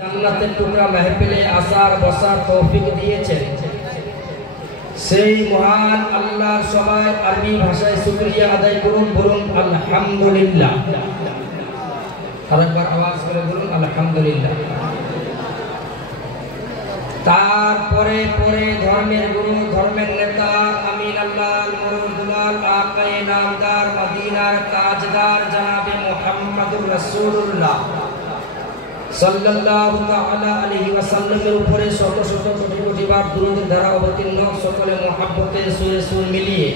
জান্নাতের টুকরা মাহফিলে আসার বসার তৌফিক দিয়েছেন সেই মহান আল্লাহ সবাই আরবি ভাষায় শুকরিয়া আদায় করুন, বলুন আলহামদুলিল্লাহ। আরেকবার আওয়াজ করে বলুন আলহামদুলিল্লাহ। তারপরে পরে ধর্মের গুরু, ধর্মের নেতা, আমিন আল্লাহ মুরুদুলাল আকায়ে নামদার মদিনার তাজদার জনাবে মুহাম্মদুর রাসূলুল্লাহ সাল্লাল্লাহু তাআলা আলাইহি ওয়াসাল্লামের উপরে শত শত কোটি কোটি বার দুরূদের ধারা অবতীর্ণ, সকলে মুহাব্বতে সুরে সুর মিলিয়ে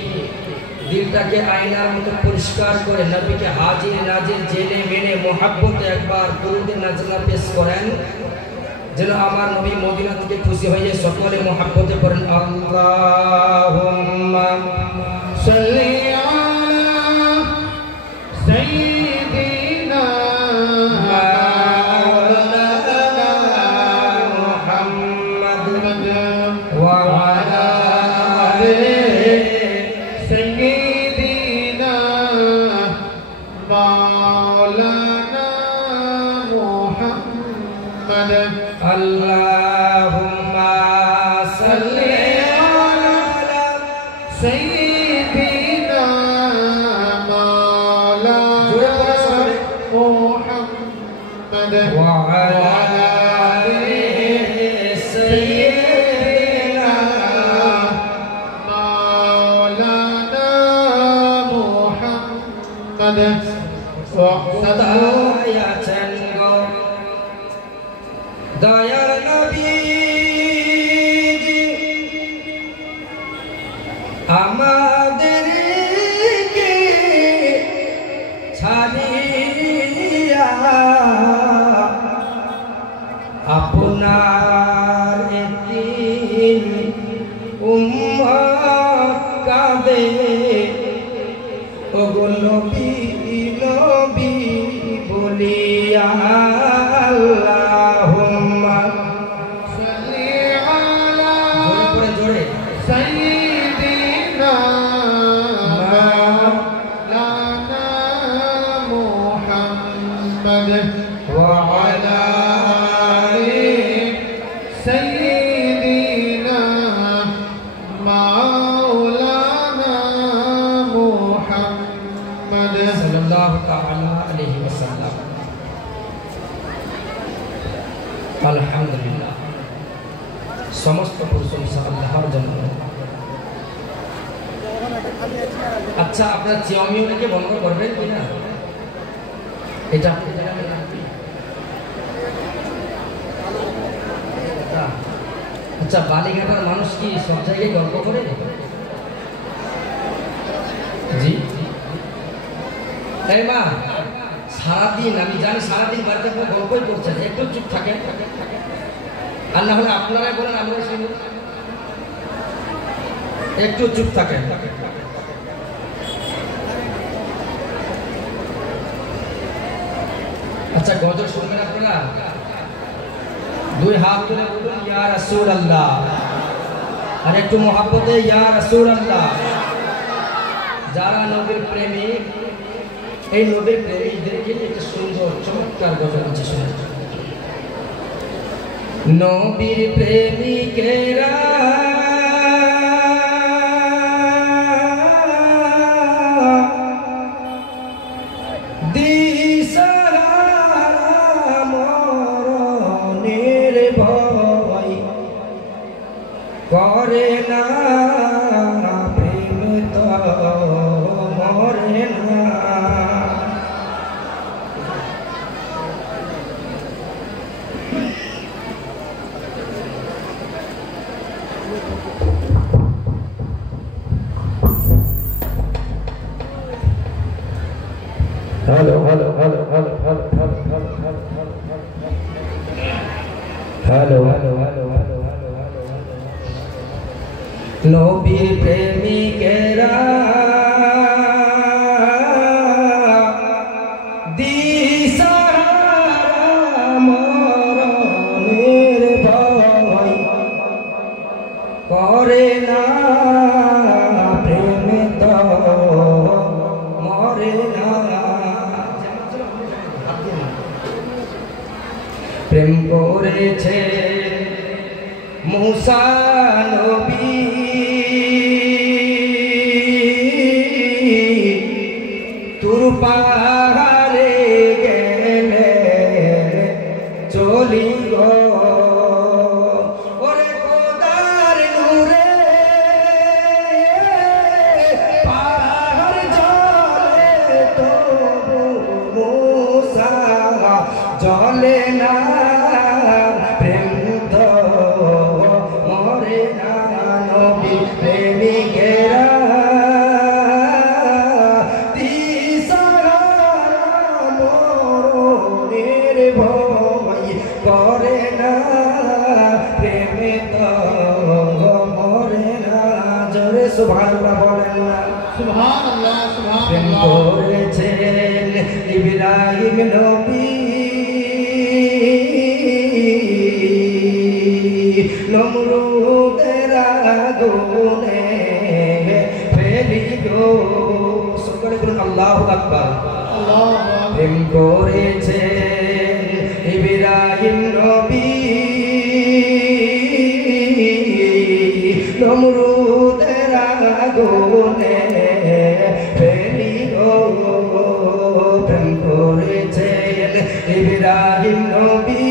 দিলটাকে আয়নার মতো পরিষ্কার করে নবীকে হাজির নাজির জেনে মেনে মুহাব্বতে একবার দুরূদে নাজলা পেশ করেন, যেন আমার নবী মদিনা থেকে খুশি হয়ে সকলে মুহাব্বতে পড়েন আল্লাহুম্মা সাল্লি আলা সাইয়্যিদিনা Allahumma salli ala sayyidina maulana Muhammad wa ala ali sayyidina maulana Muhammad দয়ার নবীজি আমাদেরকে ছাড়িয়া আপনার এতিম উম্মত কাঁদে, ওগো নবী নবী বলিয়া আল্লাহুম্মা সাল্লি আলা সাইয়্যিদিনা মাওলানা মুহাম্মদ ওয়া আলা আলি সাইয়্যিদিনা মাওলানা মুহাম্মদ সাল্লাল্লাহু তাআলা আলাইহি ওয়াসাল্লাম। আলহামদুলিল্লাহ, সমস্ত প্রশংসা আল্লাহর জন্য। আচ্ছা, আপনার চিয়ামিওটাকে বন্ধ করবেন কিনা? এটা আচ্ছা, বালিঘাটার মানুষ কি সব জায়গায় গল্প করে? জি এই মা, সারাদিন আমি জানি সারাদিন বাড়িতে গল্পই করছেন, একটু চুপ থাকেন, আর না হলে আপনারাই বলেন আমরা শুনি, একটু চুপ থাকেন। আচ্ছা, গজল শুনবেন আপনারা? দুই হাত তুলে বলুন ইয়া রাসূলুল্লাহ, আর একটু মহব্বতে ইয়া রাসূলুল্লাহ। যারা নবীর প্রেমিক, এই নবীর প্রেমিকদেরকে একটা সুন্দর চমৎকার গজল আছে, শুনে। নবীর প্রেমিকেরা দিশাহারা মরণের ভয় করে না, প্রেম তো মরে না। Hello, hello, hello, hello, hello, hello, hello, hello, hello, hello, hello, hello, hello, hello. নবীর প্রেমিকেরা দিশাহারা মরণের ভয় করে না, প্রেম তো মরে না। প্রেম করেছে মুসা নবী তুর পাহাড়ে গেলে চলি গো ওরে খোদার নূরে পাহাড় জলে তবু মুসা জলে না প্রেম তো মরে না নবী প্রেমিকেরা করে না প্রেমে তো মরে না জোরে সুবহানাল্লাহ বলেন না সুবহানাল্লাহ প্রেম সুবহানাল্লাহ করেছেন ইব্রাহিম নবী নমরুদের আগুনে ফেলি গো সকলে বলুন আল্লাহু আকবার আল্লাহু প্রেম করেছেন ইব্রাহিম নবী নমরুদের আগুনে ফেলি গো প্রেম করেছেন ইব্রাহিম নবী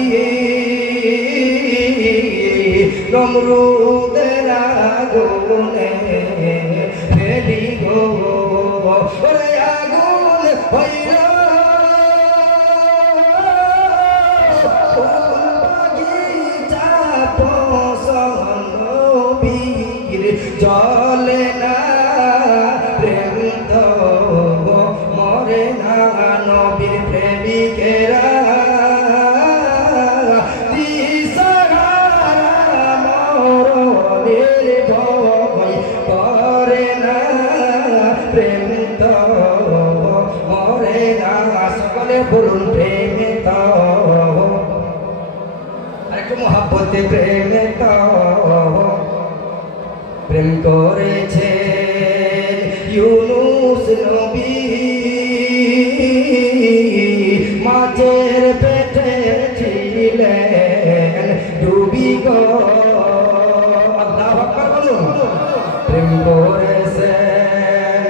নমরুদের আগুনে ফেলি গো ওরে আগুন হইল জলে না প্রেম তো মরে না নবীর প্রেমিকেরা দিশাহারা মরণের ভয় করে না প্রেম তো মরে না সকলে বলুন প্রেম তো আরেকটু মহাব্বতে প্রেম তো প্রেম করেছেন ইউনুস নবী মাছের পেটে ছিলেন ডুবি গো আল্লাহু আকবার বলুন প্রেম করেছেন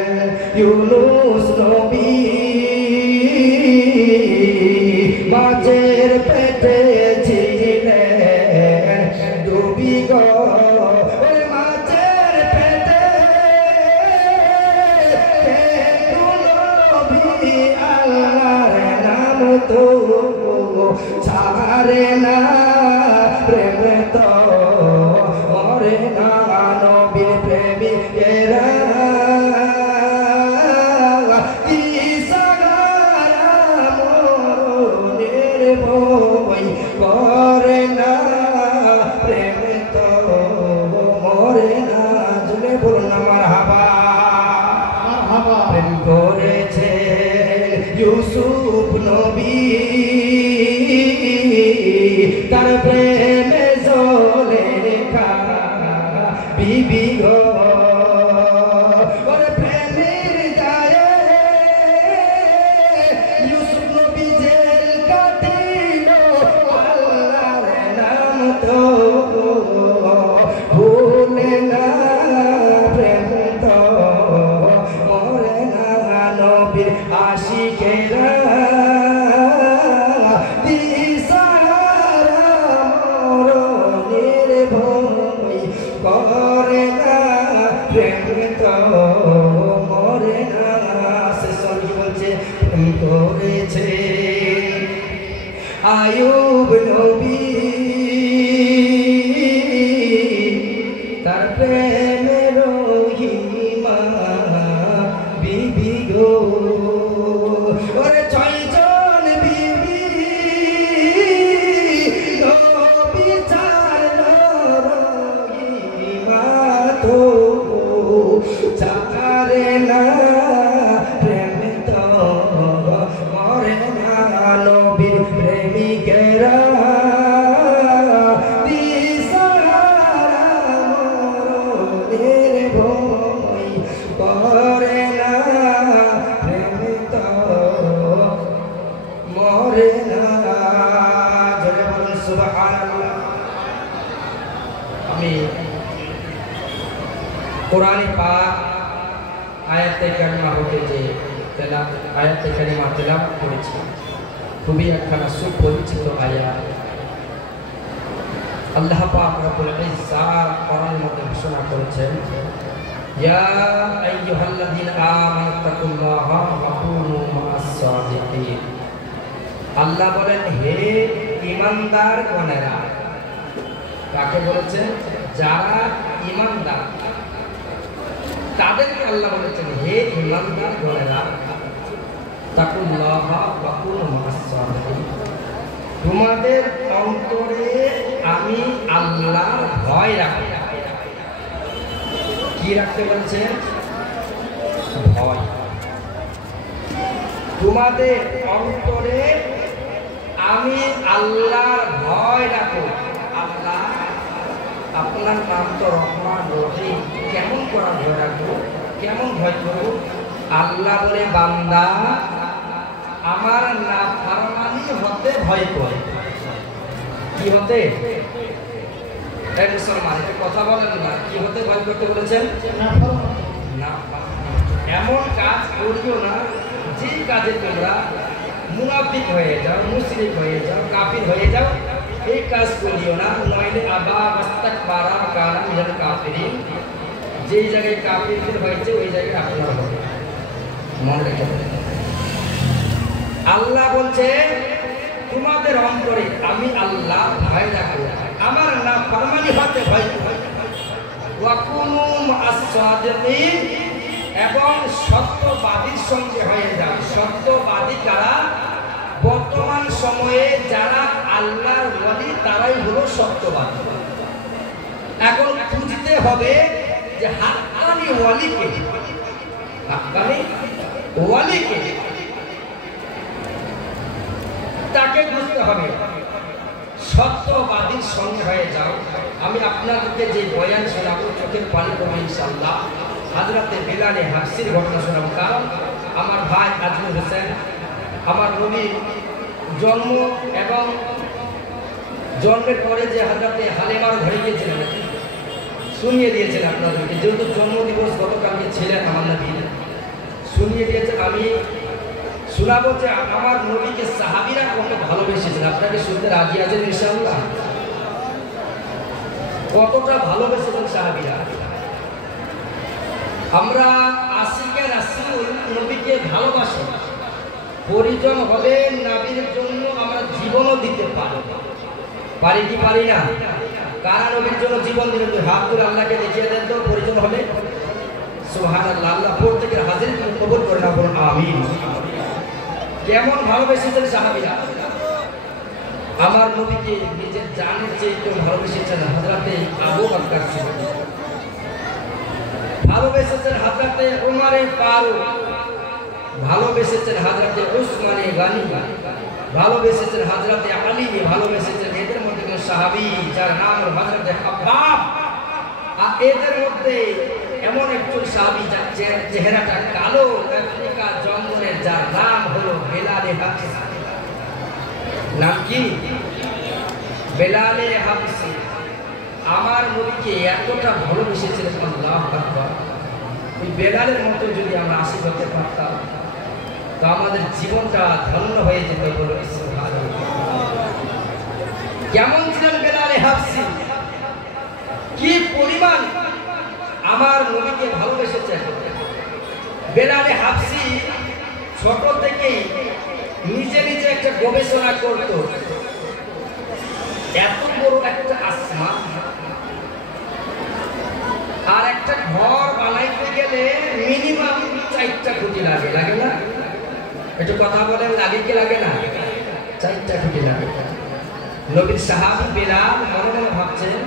ইউনুস নবী মাছের পেটে ছিলেন ডুবি গো তো ছাড়ে না প্রেম তো মরে না নবীর প্রেমিকেরা দিশাহারা মরণের ভয় করে না প্রেম তো মরে না জুড়ে বলুন মারহাবা মারহাবা প্রেম করেছে ইউসুফ নবী তার প্রেমে জ্বলে বিবি গো ওরে প্রেমের গায়ে ইউসুফ নবী জেল কাটিল আল্লাহর নাম তো ভুলে না প্রেম তো মরে না নবীর আশিকেরা দিশাহারা মরণের ভয় করে না প্রেম তো মরে না শেষ কি বলছে প্রেম করেছে আয়ুব নবী তার প্রেমের রহিমা বিবি গো ওরে ছয়জন বিবি নবী চার রহিমা তো চারে না প্রেম তো মরে না নবীর প্রেমিকেরা সুবহানাল্লাহ। আমি কোরআনে পাক আয়াতে কারিমা হতে যে আয়াতে কারিমা তেলাওয়াত করেছি, খুবই একখানা সুপরিচিত আয়াত। আল্লাহ পাক রব্বুল ইজ্জাত কোরআনের মধ্যে ঘোষণা করেছেন, ইয়া আইয়ুহাল্লাযীনা আমানু তাকুল্লাহা ওয়া কুনু মা'আস সাদিকিন। আল্লাহ বলেন, হে ঈমানদার গণেরা। কাকে বলেছেন? যারা ঈমানদার তাদেরকে আল্লাহ বলেছেন, হে ঈমানদার গণেরা, তাকুল্লাহা ওয়া কুনু মা'আস সাদিকিন। তোমাদের অন্তরে আমি আল্লাহর ভয় রাখি। কি রাখতে বলছেন? ভয়। তোমাদের অন্তরে আমি আল্লাহর ভয় রাখো। আল্লাহ, আপনার নাম তো রহমান রহিম, কেমন করা ভয় রাখবো? কেমন ভয় করবো? আল্লাহ বলে, বান্দা আমার নাফরমানি হতে ভয় করে। কি হতে? মুসলমান কথা বলেন না, কি হতে ভয় করতে বলেছেন? না, এমন কাজ করিও না যে কাজে তোমরা মুনাফিক হয়ে যাও, মুশরিক হয়ে যাও, কাফির হয়ে যাও। এই কাজ করিও না, নইলে আবা ওয়াস্তাকবারা কানা মিনাল কাফিরিন। যেই জায়গায় কাফিরদের হয়েছে ওই জায়গায় আপনার হবে। মনে রেখে দেবেন। আল্লাহ বলছে, তোমাদের অন্তরে আমি আল্লাহ ভয় রাখবো, আমার নাফরমানি হতে ভয় করো। ওয়া কুনু মা'আস সাদিকিন, এবং সত্যবাদীর সঙ্গে হয়ে যাও। সত্যবাদী কারা? বর্তমান সময়ে যারা আল্লাহর ওয়ালি তারাই হলো সত্যবাদী। এখন খুঁজতে হবে যে হাক্কানি ওয়ালিকে, হাক্কানি ওয়ালিকে তাকে বুঝতে হবে। সত্যবাদীর সঙ্গে হয়ে যাও। আমি আপনাদেরকে যে বয়ান শোনাবো, চোখের পানি করবো ইনশাআল্লাহ। হযরতে বেলালে হাবশির ঘটনা শোনাবো, কারণ আমার ভাই আজমল হোসেন আমার নবীর জন্ম এবং জন্মের পরে যে হযরতে হালিমার ঘরে গিয়েছিলেন শুনিয়ে দিয়েছেন আপনাদেরকে। যেহেতু জন্মদিবস গতকালকে ছিলেন আমার নবীর, শুনিয়ে দিয়েছেন। আমি শোনাবো যে আমার নবীকে সাহাবীরা কত ভালোবেসেছেন। আপনাকে শুনতে রাজি আছেন ইনশাআল্লাহ? কতটা ভালোবেসেছেন সাহাবীরা। আমরা আশিকে রাসূল নবীকে ভালোবাসি। পরিজন হলে নবীর জন্য আমরা জীবনও দিতে পারি। পারি কি পারি না? কারা নবীর জন্য জীবন দিলেন? হাত তুলে আল্লাহকে দেখিয়ে দেন তো পরিজন হলে। সুবহানাল্লাহ। আল্লাহ প্রত্যেকের হাজির কবুল করে না, বলুন আমিন। কেমন ভালোবেসেছেন সাহাবীরা। আমার নবীকে নিজের জানের চেয়ে একটু ভালোবেসেছেন হযরতে আবু বকর সিদ্দিক, ভালোবেসেছেন হযরতে উমর ফারুক, ভালোবেসেছেন হযরতে উসমানে গনি, ভালোবেসেছেন হযরতে আলী, ভালোবেসেছেন। এদের মধ্যে কোন সাহাবী যার নাম হলো হযরতে খাব্বাব, আর এদের মধ্যে এমন একজন সাহাবী যার চেহারাটা কালো, আফ্রিকা জঙ্গলের, যার নাম হলো বেলালে হাবশি। নাম কি? বেলালে হাবশি। আমার নবীকে এতটা ভালোবেসেছিলেন, আল্লাহু আকবার। ওই বেলালের মতো যদি আমরা আশিক হতে পারতাম তো আমাদের জীবনটা ধন্য হয়ে যেত। বলো সুবহানাল্লাহ। কেমন ছিলেন বেলালে হাবশি? কি পরিমাণ আমার নবীকে ভালোবেসেছেন। বেলালে হাবশি ছোট থেকেই নিজে নিজে একটা গবেষণা করত। এত বড় একটা আসমান আর একটা ঘর বানাইতে গেলে মিনিমাম 4টা খুঁটি লাগে, লাগে না? একটু কথা বলেন, লাগে কি লাগে না? 4টা খুঁটি লাগে। নবীর সাহাবী বেলাল মনে মনে ভাবছেন,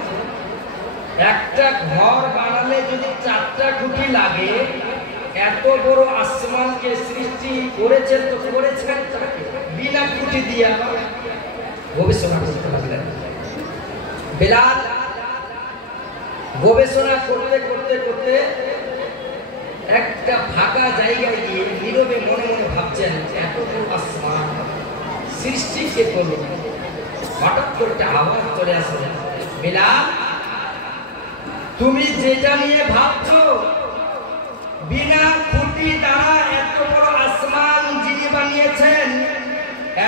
একটা ঘর বানালে যদি 4টা খুঁটি লাগে, এত বড় আসমানকে সৃষ্টি করেছেন তো করেছেন বিনা খুঁটি দিয়ে। গবেষণা করতে লাগলেন বেলাল। গবেষণা করতে করতে করতে একটা ফাঁকা জায়গায় গিয়ে নীরবে মনে মনে ভাবছেন, এত বড় আসমান সৃষ্টি কে করলো? হঠাৎ করে একটা আওয়াজ চলে আসে, বিলাল তুমি যেটা নিয়ে ভাবছো, বিনা খুঁটি দ্বারা এত বড় আসমান যিনি বানিয়েছেন,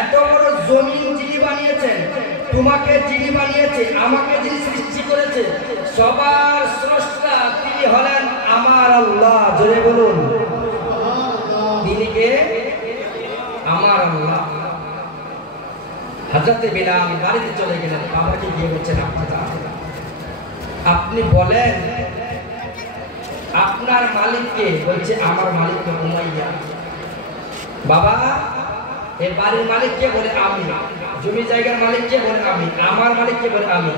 এত বড় জমিন যিনি বানিয়েছেন, তোমাকে যিনি বানিয়েছে, আমাকে যিনি সৃষ্টি করেছে, সবার স্রষ্টা তিনি হলেন আমার আল্লাহ। জোরে বলুন, তিনি কে? আমার আল্লাহ। হযরতে বিলাল বাড়িতে চলে গেলেন, বাবাকে গিয়ে বলছেন, আপনি বলেন আপনার মালিককে? বলছে আমার মালিক তো উমাইয়া। বাবা এই বাড়ির মালিককে? বলে আমি। জমি জায়গার মালিককে? বলে আমি। আমার মালিককে? বলে আমি।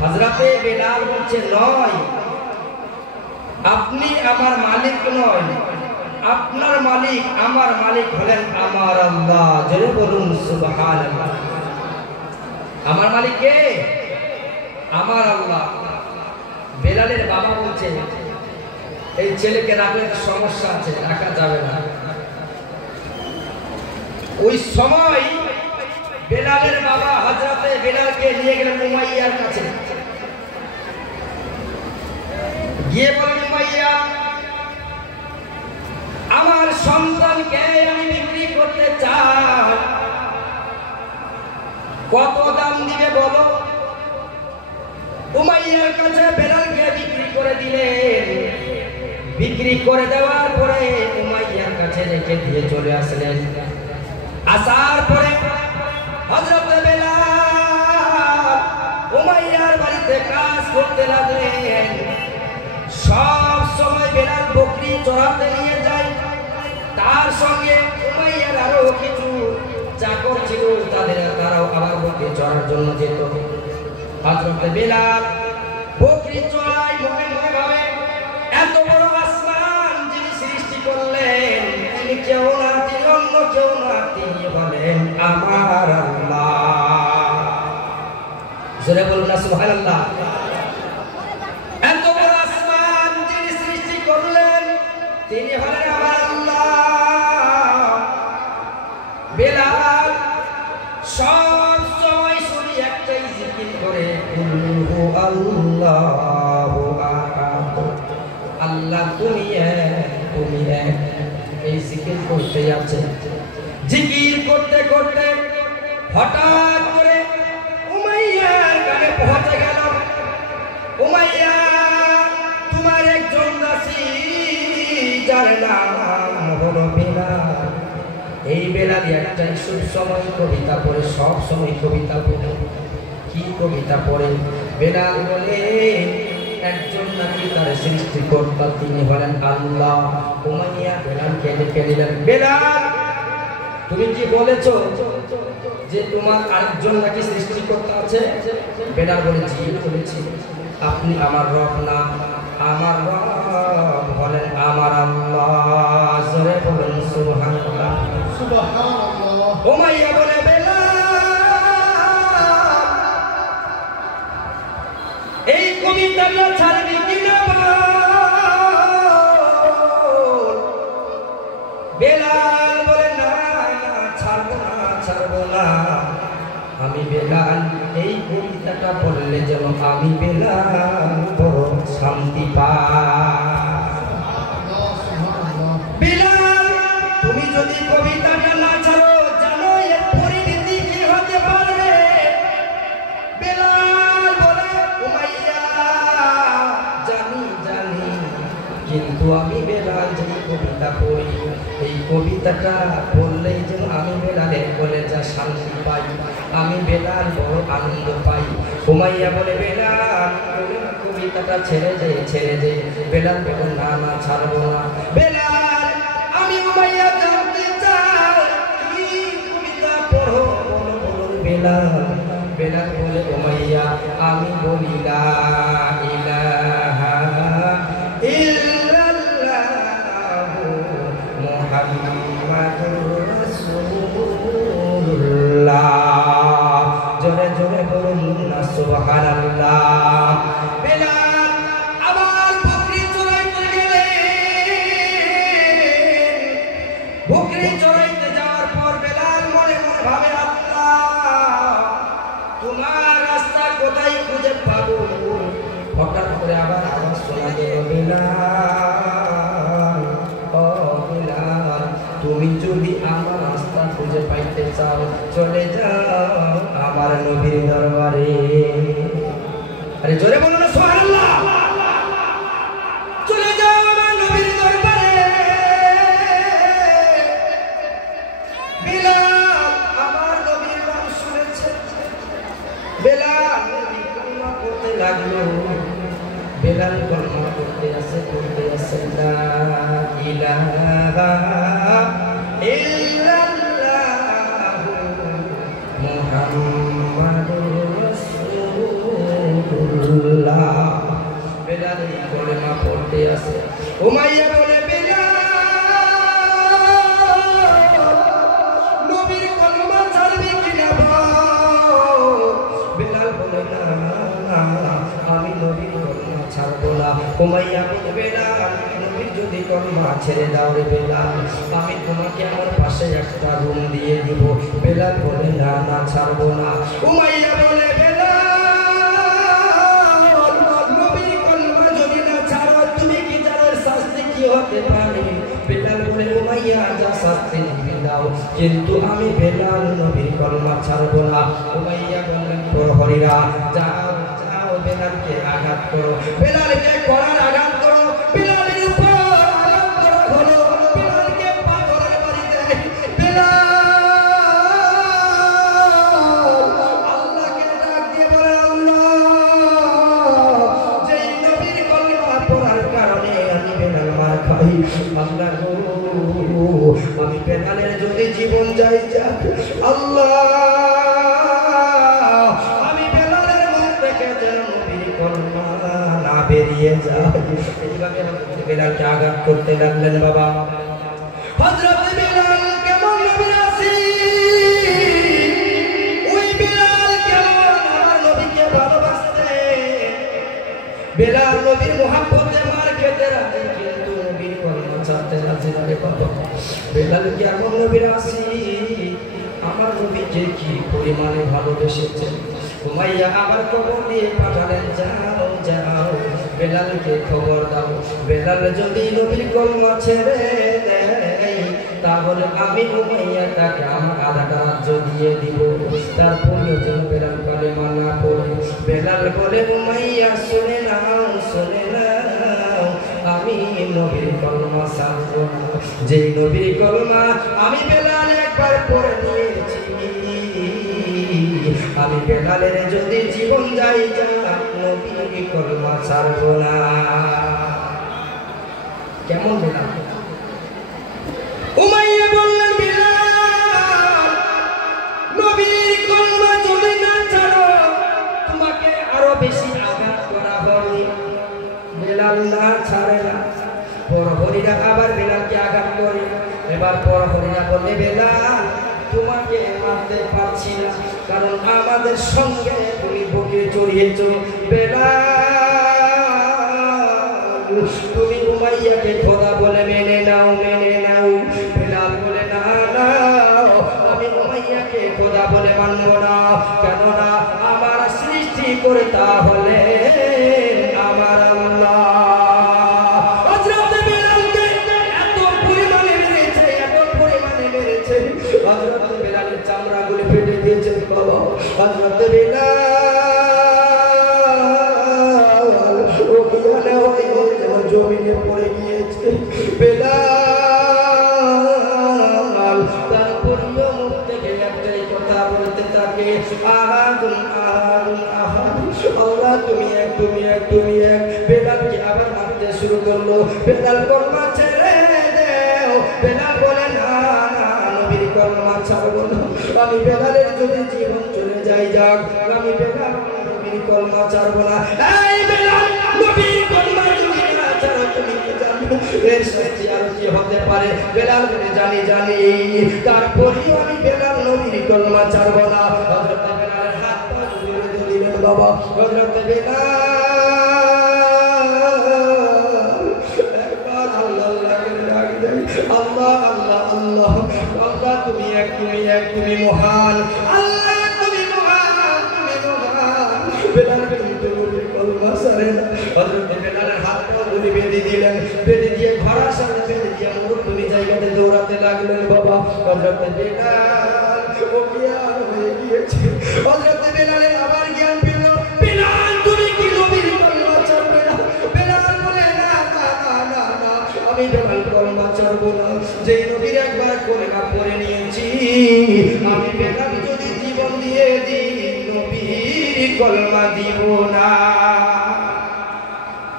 হযরতে বিলাল বলছে নয়, আপনি আমার মালিক নয়, আপনার মালিক আমার মালিক হলেন আমার আল্লাহ। জোরে বলুন সুবহানাল্লাহ। আমার মালিক কে? আমার আল্লাহ। বেলালের বাবা বলছে এই ছেলেকে রাখলে সমস্যা আছে, রাখা যাবে না। ওই সময় বেলালের বাবা হযরতে বেলালকে নিয়ে গেলেন উমাইয়ার কাছে, গিয়ে বলেন, উমাইয়া আমার সন্তানকে আমি বিক্রি করতে চাই, কত দাম দিবে বলো? উমাইয়ার কাছে বেলালকে বিক্রি করে দিলেন। বিক্রি করে দেওয়ার পরে উমাইয়ার কাছে রেখে দিয়ে চলে আসলেন। আসার পরে হযরতে বেলাল উমাইয়ার বাড়িতে কাজ করতে লাগলেন। সব সময় বেলাল বকরি চড়াতে নিয়ে যায়, তার সঙ্গে উমাইয়ার আরো কিছু চাকর ছিল, তারাও আবার বকরি চড়ার জন্য যেত। হযরতে বেলাল বকরি চড়ায় মনে মনে ভাবে, এত বড় আসমান যিনি সৃষ্টি করলেন, তিনি কেউ না, তিনি অন্য কেউ না, তিনি হলেন আমার আল্লাহ। জোরে বলুন না সুবহানাল্লাহ। এত বড় আসমান যিনি সৃষ্টি করলেন, তিনি হলেন আমার আল্লাহ। বেলাল সব সময় শুনি একটাই জিকির করে, আল্লাহু আহাদ, আল্লাহ তুমি এক, তুমি এক। এই জিকির করতে আছে। জিকির করতে করতে হঠাৎ করে উমাইয়ার কানে পৌঁছে গেল, উমাইয়া তোমার একজন দাসী যার নাম হলো বেলাল, এই বেলাল একটাই সব সময় কবিতা পড়ে, সব সময় কবিতা পড়ে। কি কবিতা পড়ে? বেলাল বলে একজন নাকি তার সৃষ্টিকর্তা, তিনি হলেন আল্লাহ। উমাইয়া বেলালকে ডেকে দিলেন, বেলাল তুমি কি বলেছো যে তোমার আরেকজন নাকি সৃষ্টিকর্তা আছে? বেলাল বলে জি বলেছি। আপনি আমার রব না, আমার রব হলেন আমার আল্লাহ। জোরে বলুন সুবহানাল্লাহ। সুবহানাল্লাহ। উমাইয়া বলে, এই কবিতাটা ছাড়বি কিনা বল? বেলাল বলে না, ছাড়বো না, ছাড়বো না। আমি বেলাল এই কবিতাটা পড়লে যেন আমি বেলাল বড় শান্তি পাই। বেলাল তুমি যদি কবিতাটা না ছাড়ো, জানো এর পরিণতি কি হতে পারে? বেলাল বলে, উমাইয়া জানি জানি, কিন্তু আমি বেলাল যে কবিতা পড়ি, এই কবিতাটা পড়লেই যেন আমি বেলালের বলে যা শান্তি পাই, আমি বেলাল বড় আনন্দ পাই। উমাইয়া বলে, বেলাল কবিতাটা ছেড়ে দে, ছেড়ে দে। বেলাল বলে, না না, ছাড়বো না। বেলাল আমি উমাইয়া জানতে চাই কি কবিতা পড়ো, বলো বলো বেলাল। বেলাল বলে, উমাইয়া আমি বলি লা ইলাহা ইল্লাল্লাহু মুহাম্মাদুর রাসূলুল্লাহ। জোরে জোরে বলুন না সুবহানাল্লাহ। বেলাল আবার বকরি চড়াইতে গেলেন। বকরি চড়াইতে যাওয়ার পর বেলাল মনে মনে ভাবে, আল্লাহ রাস্তা কোথায় খুঁজে পাবো? হঠাৎ করে আবার আওয়াজ শোনা গেল, বিলাল, ও বিলাল, তুমি যদি আমার রাস্তা খুঁজে পাইতে চাও চলে যাও আমার নবীর দরবারে। আরে জোরে বলো না সুবহানাল্লাহ। চলে যাও আমার নবীর দরবারে। বিলাল আমার নবীর নাম শুনেছে। বিলাল কলমা করতে লাগলো। বিলাল কলমা করতে আছে লা ইলাহা ইল্লাল্লাহু মুহাম্মাদুর রাসূলুল্লাহ। বিলাল কলমা পড়তে আছে। উমাইয়া বলে, বিলাল নবীর কলমা ছাড়বি কিনা বল? বিলাল বলে, না আমি নবীর কলমা ছাড়বো না। উমাইয়া বলে, বিলাল নবীর যদি কলমা ছেড়ে দাও রে বিলাল, আমি তোমাকে আমার পাশে একটা রুম দিয়ে দিব। বিলাল বলে, না না ছাড়বো না। উমাইয়া বলে, বিলাল নবীর কলমা যদি না ছাড়ো তুমি কি জানো শাস্তি কি হতে পারে? বিলাল বলে, উমাইয়া যা শাস্তি দিবে দাও, কিন্তু আমি বিলাল নবীর কলমা ছাড়বো না। উমাইয়া বললেন, প্রহরীরা যাও যাও বিলালকে আঘাত করো, বিলালকে করার আঘাত করো, বিলালের উপর আঘাত করা হলো, বিলালকে পাথরের বাড়ি দেয়। বিলাল আল্লাহকে ডাক দিয়ে বলে, আল্লাহ যেই নবীর কলমা পড়ার কারণে আমি বিলাল মার খাই, আল্লাহ গো আমি বিলালের যদি জীবন যাই যাক, আল্লাহ আমি বিলালের মুখ থেকে যেন নবীর কলমা না বেরিয়ে যায়। এইভাবে বিলালকে আঘাত করতে লাগলেন। বাবা হযরত বিলাল কেমন নবীর আসিফ, ওই বিলাল কেমন আমার নবীকে ভালোবাসতেন। বিলাল নবীর মুহাব্বতে মার খেতে রাজি, কিন্তু নবীর কলমা ছাড়তে রাজি না রে বাবা। বিলাল কেমন নবীর আসিফ, আমার নবীকে কি পরিমাণে ভালোবেসেছেন। উমাইয়া আবার খবর দিয়ে পাঠালেন, যাও যাও বেলালকে খবর দাও, বেলাল যদি নবীর কলমা ছেড়ে দেয় তাহলে আমি উমাইয়া তাকে আমার আধাটা রাজ্য দিয়ে দিব, তারপরেও যেন বেলাল কালেমা না পড়ে। বেলাল বলে, উমাইয়া শুনে নাও শুনে নাও, আমি নবীর কলমা ছাড়ব না। যেই নবীর কলমা আমি বেলাল একবার পড়ে নিয়েছি, আমি বেলালের যদি জীবন যাই যাক নবীর কলমা ছাড়ব না। কেমন বেলাল? উমাইয়া বললেন, বিলাল নবীর কলমা যদি না ছাড়ো তোমাকে আরো বেশি আঘাত করা হবে। বেলাল না ছাড়ে না। প্রহরীরা আবার বেলালকে আঘাত করে। এবার প্রহরীরা বলে, বেলাল তোমাকে মারতে পারছি না, কারণ আমাদের সঙ্গে তুমি বুকে জড়িয়েছ। বেলাল তুমি উমাইয়াকে খোদা বলে মেনে নাও মেনে নাও। বেলাল বলে, না না আমি উমাইয়াকে খোদা বলে মানব না, কেননা আমার সৃষ্টি করে তাহলে আমার আল্লাহ। হযরত বেলালকে এত পরিমাণে মেরেছে, এত পরিমাণে মেরেছে, হযরত বেলালের চামড়াগুলো ফেটে দিয়েছে বাবা। হযরত বেলাল ওখানে হয়ে জমিনে পড়ে গিয়েছে। বেলাল তারপরেও মুখ থেকে একটাই কথা বলতে থাকে, আহাদুন আহাদুন আহাদ, আল্লাহ তুমি এক তুমি এক তুমি এক। বেলালকে আবার মারতে শুরু করলো। বেলাল কলমা ছেড়ে দেও। বেলাল বলে, না না নবীর কলমা ছাড়বো না, আমি বেলালের যদি জীবন চলে যাই যাক, আমি বেলাল নবীর কলমা ছাড়বো না। এই বেলাল নবীর কলমা যদি না ছাড়ো তুমি কি জানো এর শাস্তি আর কি হতে পারে? বেলাল বলে, জানি জানি, তারপরেও আমি বেলাল নবীর কলমা ছাড়বো না। হযরত বেলালের হাত পা জড়িয়ে দিলেন বাবা। হযরত বেলাল একবার আল্লাহ আল্লাহকে ডাক দেন, আল্লাহ আল্লাহ আল্লাহ, আল্লাহ তুমি এক তুমি এক, তুমি মহান, আল্লাহ তুমি মহান তুমি মহান। বেলাল কিন্তু নবীর কলমা ছাড়ে না। হযরত বেলালের হাত পা গুলি বেঁধে দিলেন, বেঁধে দিয়ে ঘোড়ার সাথে বেঁধে দিয়ে মরুভূমি জায়গাতে দৌড়াতে লাগলেন। বাবা হযরত বেলাল অজ্ঞান হয়ে গিয়েছে। হযরত বেলালের আবার জ্ঞান পেল। বেলাল তুমি কি নবীর কলমা ছাড়বে না? বেলাল বলে না না না না না, আমি বেলাল কলমা ছাড়বো না। যেই নবীর একবার কলমা পড়ে নিয়েছি, আমি বেলাল যদি জীবন দিয়ে দিই নবীর কলমা দিব না।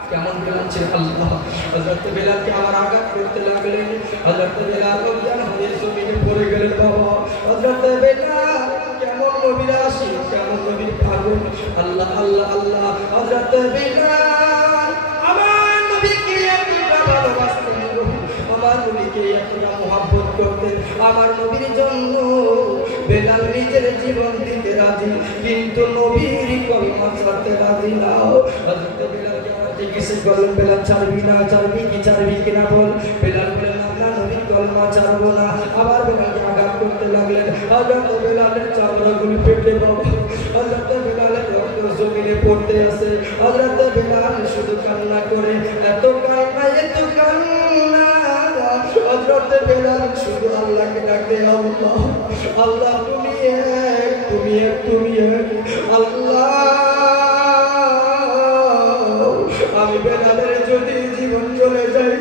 কেমন বেলাল ছিল আল্লাহ! হযরত বেলালকে আমার আঘাত করতে লাগলেন। হযরত বেলাল অজ্ঞান হয়ে জমিনে পড়ে গেলেন। বাবা হযরত বেলাল কেমন নবীর আশিক, কেমন নবীর পাগল! আল্লাহ আল্লাহ আল্লাহ! হযরত বেলাল আমার নবীকে এতটা ভালোবাসতেন, আমার নবীকে এতটা মহব্বত করতেন। আমার নবীর জন্য বেলাল নিজের জীবন দিতে রাজি, কিন্তু নবীর কলমা ছাড়তে রাজি না। হযরত বেলালকে জিজ্ঞেস করলেন, বেলাল ছাড়বি না? ছাড়বি কি ছাড়বি কিনা বল। বেলাল বললেন না না, নবীর কলমা ছাড়বো না। আবার বেলালকে আঘাত করতে লাগলেন। হযরত বেলালের চামড়াগুলি পেটে বাবা, হযরত বেলালের রক্ত জমিনে পড়তে আছে। হযরত বেলাল শুধু কান্না করে, এত কান্না এত কান্না। হযরত বেলাল শুধু আল্লাহকে ডাকে, আল্লাহ আল্লাহ তুমি এক, তুমি এক, তুমি এক আল্লাহ। আমি বেলালের যদি জীবন চলে যাই,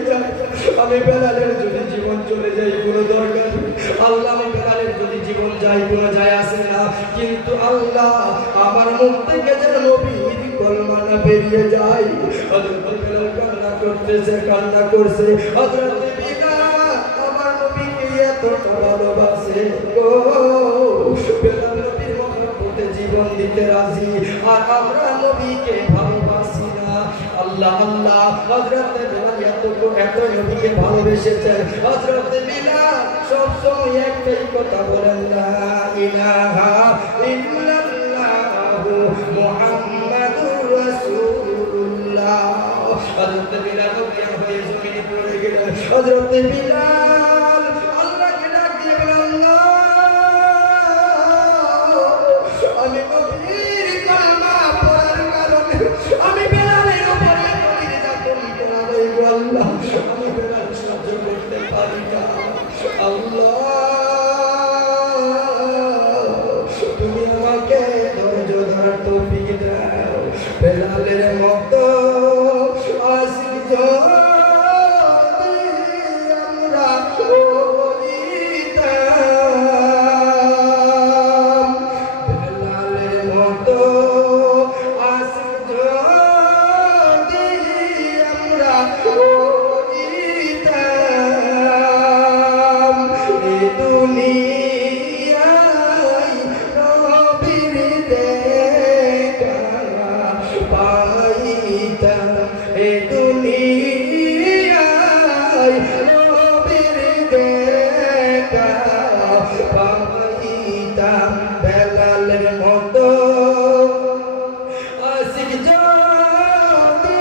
আমি বেলালের যদি জীবন চলে যাই কোনো দরকার আল্লাহ, আমি বেলালের যদি জীবন যাই কোনো যায় আসে না, কিন্তু আল্লাহ আমার মুখ থেকে যেন নবীর কলমা না বেরিয়ে যায়। হযরত বেলাল কান্না করতেছে, কান্না করছে। হযরত বেলাল আমার নবীকে এতটা ভালোবাসে গো, বেলাল নবীর মহব্বতে জীবন দিতে রাজি, আর আমরা নবীকে ভালোবাসি না। আল্লাহ আল্লাহ! হযরত বেলাল এত নবীকে ভালোবেসেছেন। হযরত বেলাল সব সময় একটাই কথা বলেন, লা ইলাহা ইল্লাল্লাহু মুহাম্মাদুর রাসূলুল্লাহ। হযরত বেলাল অজ্ঞান হয়ে জমিনে পড়ে গেলেন। হযরত বেলাল আল্লাহকে ডাক দিয়ে বলেন, আমি নবীর কলমা পড়ার কারণে আমি বেলালের উপরে নির্যাতন করা হইব। আল্লাহ আমি বেলাল সহ্য করতে পারি না। আল্লাহ তুমি আমাকে ধৈর্য ধরার তৌফিক দাও। বেলালের মতো আশিক যদি আমরা হইতাম, বেলালের মতো আশিক যদি আমরা হইতাম, এই দুনিয়ায় নবীর দেখা পাইতাম, এই দুনিয়ায় নবীর দেখা পাইতাম। বেলালের মতো আশিক যদি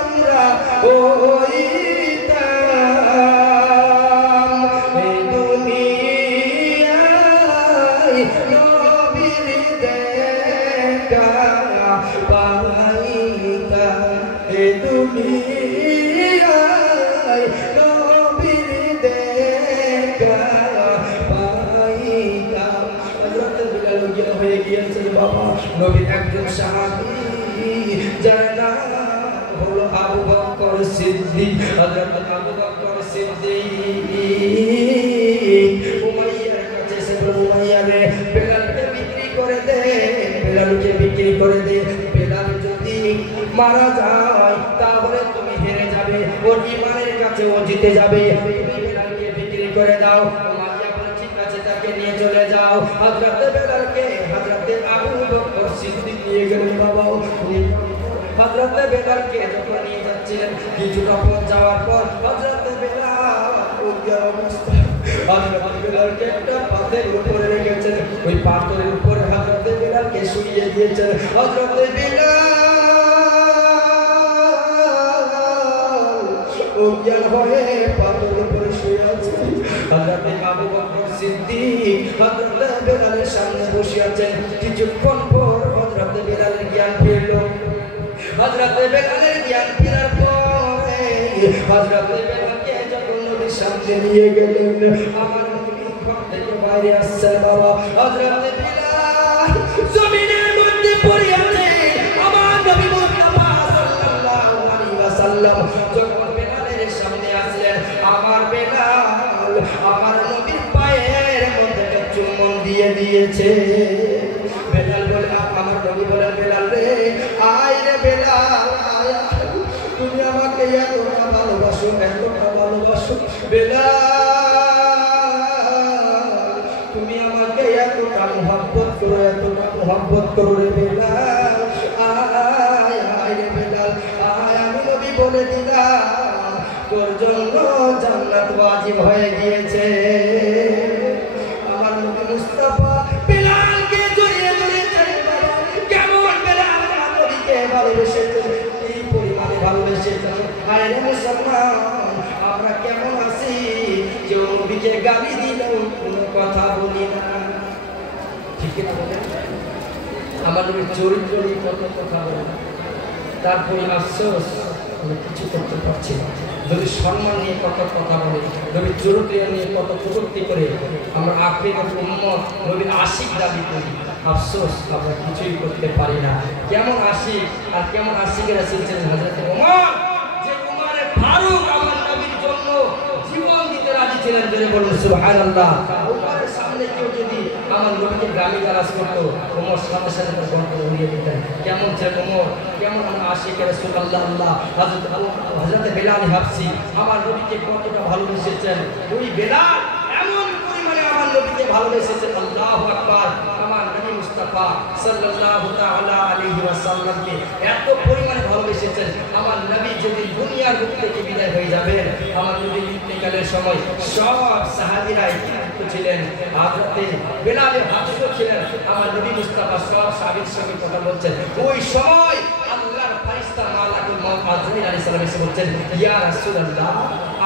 আমরা হইতাম, এই দুনিয়ায় নবীর দেখা পাইতাম, এই দুনিয়ায় নবীর দেখা পাইতাম। হযরত বেলাল অজ্ঞান হয়ে গিয়েছেন। বাবা নবীর একজন সাহাবী যার নাম হলো আবু বকর সিদ্দিক। হযরত আবু বকর সিদ্দিক উমাইয়ার কাছে এসে বলল, উমাইয়া রে, বেলালকে বিক্রি করে দে, বেলালকে বিক্রি করে দে। বেলাল যদি মারা যায় তাহলে তুমি হেরে যাবে, ওর ঈমানের কাছে ও জিতে যাবে। তুমি বেলালকে বিক্রি করে দাও। উমাইয়া বলে ঠিক আছে, তাকে নিয়ে চলে যাও। হযরত বেলালকে হযরত আবু বকর সিদ্দিক নিয়ে গেলেন। বাবা হযরত বেলালকে যখন নিয়ে যাচ্ছিলেন, কিছুটা পথ যাওয়ার পর হযরত বেলাল অজ্ঞান অবস্থায় হযরত বেলালকে একটা পাথরের উপরে রেখেছেন। ওই পাথরের উপরে হযরত বেলালকে শুইয়ে দিয়েছেন। হযরত বেলাল অজ্ঞান হয়ে পাথরের উপরে শুয়ে আছে। হযরত আবু বকর সিদ্দিক হযরত বেলালের সামনে বসে আছেন। কিছুক্ষণ পর হযরত বেলালের জ্ঞান হযরতে বেলালের জ্ঞান ফেরার পরে হযরতে বেলালকে যখন নবীর সামনে নিয়ে গেলেন আমার নবী ঘর থেকে বাইরে আসছে বাবা হযরতে বেলাল জমিনের মধ্যে পড়ে আছে আমার নবী মুস্তাফা সাল্লাল্লাহু আলাইহি ওয়াসাল্লাম যখন বেলালের সামনে আসলেন আমার বেলাল আমার নবীর পায়ের মধ্যে চুম্বন দিয়ে দিয়েছে বেলাল বলে আমার নবী বলেন বেলাল রে আয় রে বেলাল আয় তুমি আমাকে এতটা ভালোবাসো বেলাল তুমি আমাকে এতটা মহব্বত করো রে বেলাল আয় রে বেলাল আয় আমি নবী বলে দিলাম তোর জন্য জান্নাত ওয়াজিব হয়ে গিয়েছে আমার নবী মুস্তাফা বেলালকে জড়িয়ে ধরেছেন বাবা কেমন বেলাল নবীকে ভালোবেসেছেন এই পরিমাণে ভালোবেসেছেন আয় রে মুসলমান আমরা কেমন আছি যে নবীকে গালি দিলেও কোনো কথা বলি না ঠিক না বলেন আমার নবীর চরিত্র নিয়ে কত কথা বলে তারপরে আফসোস আমি কিছু করতে পারছি না নবীর সম্মান নিয়ে কত কথা বলে নবীর চরিত্র নিয়ে কত কটূক্তি করে আমরা আখিরাত উম্মত নবীর আশিক দাবি করি আফসোস আমরা কিছুই করতে পারি না কেমন আশিক আর কেমন আশিকেরা ছিলেন হযরত ওমর যে ওমরে ফারুক আমার নবীর জন্য জীবন দিতে রাজি ছিলেন জোরে বলুন সুবহানাল্লাহ ওমরের সামনে কেউ যদি আমার নবীকে গালিগালাজ করতো ওমর সাথে সাথে তার গর্ব উড়িয়ে দিতেন কেমন ছিল ওমর কেমন আশিক রাসূলুল্লাহ আল্লাহ হযরত বেলাল হাবশি আমার নবীকে কতটা ভালোবেসেছেন ওই বেলাল এমন পরিমাণে আমার নবীকে ভালোবেসেছেন আল্লাহু আকবার আমার নবী মুস্তাফা সাল্লাল্লাহু তাআলা আলাইহি ওয়াসাল্লামকে এত পরিমাণে ভালোবেসেছেন আমার নবী যদি দুনিয়ার বুক থেকে বিদায় হয়ে যাবেন আমার নবী ইন্তেকালের সময় সব সাহাবীরা একত্রিত ছিলেন হযরতে বেলালের হাফসও ছিলেন আমার নবী মুস্তাফা সব সাহাবীর সঙ্গে কথা বলছেন ওই সময় আল্লাহর ফেরেশতা মালাকুল মউত আজরাইল আলাইহিস সালাম এসে বলছেন ইয়া রাসূলুল্লাহ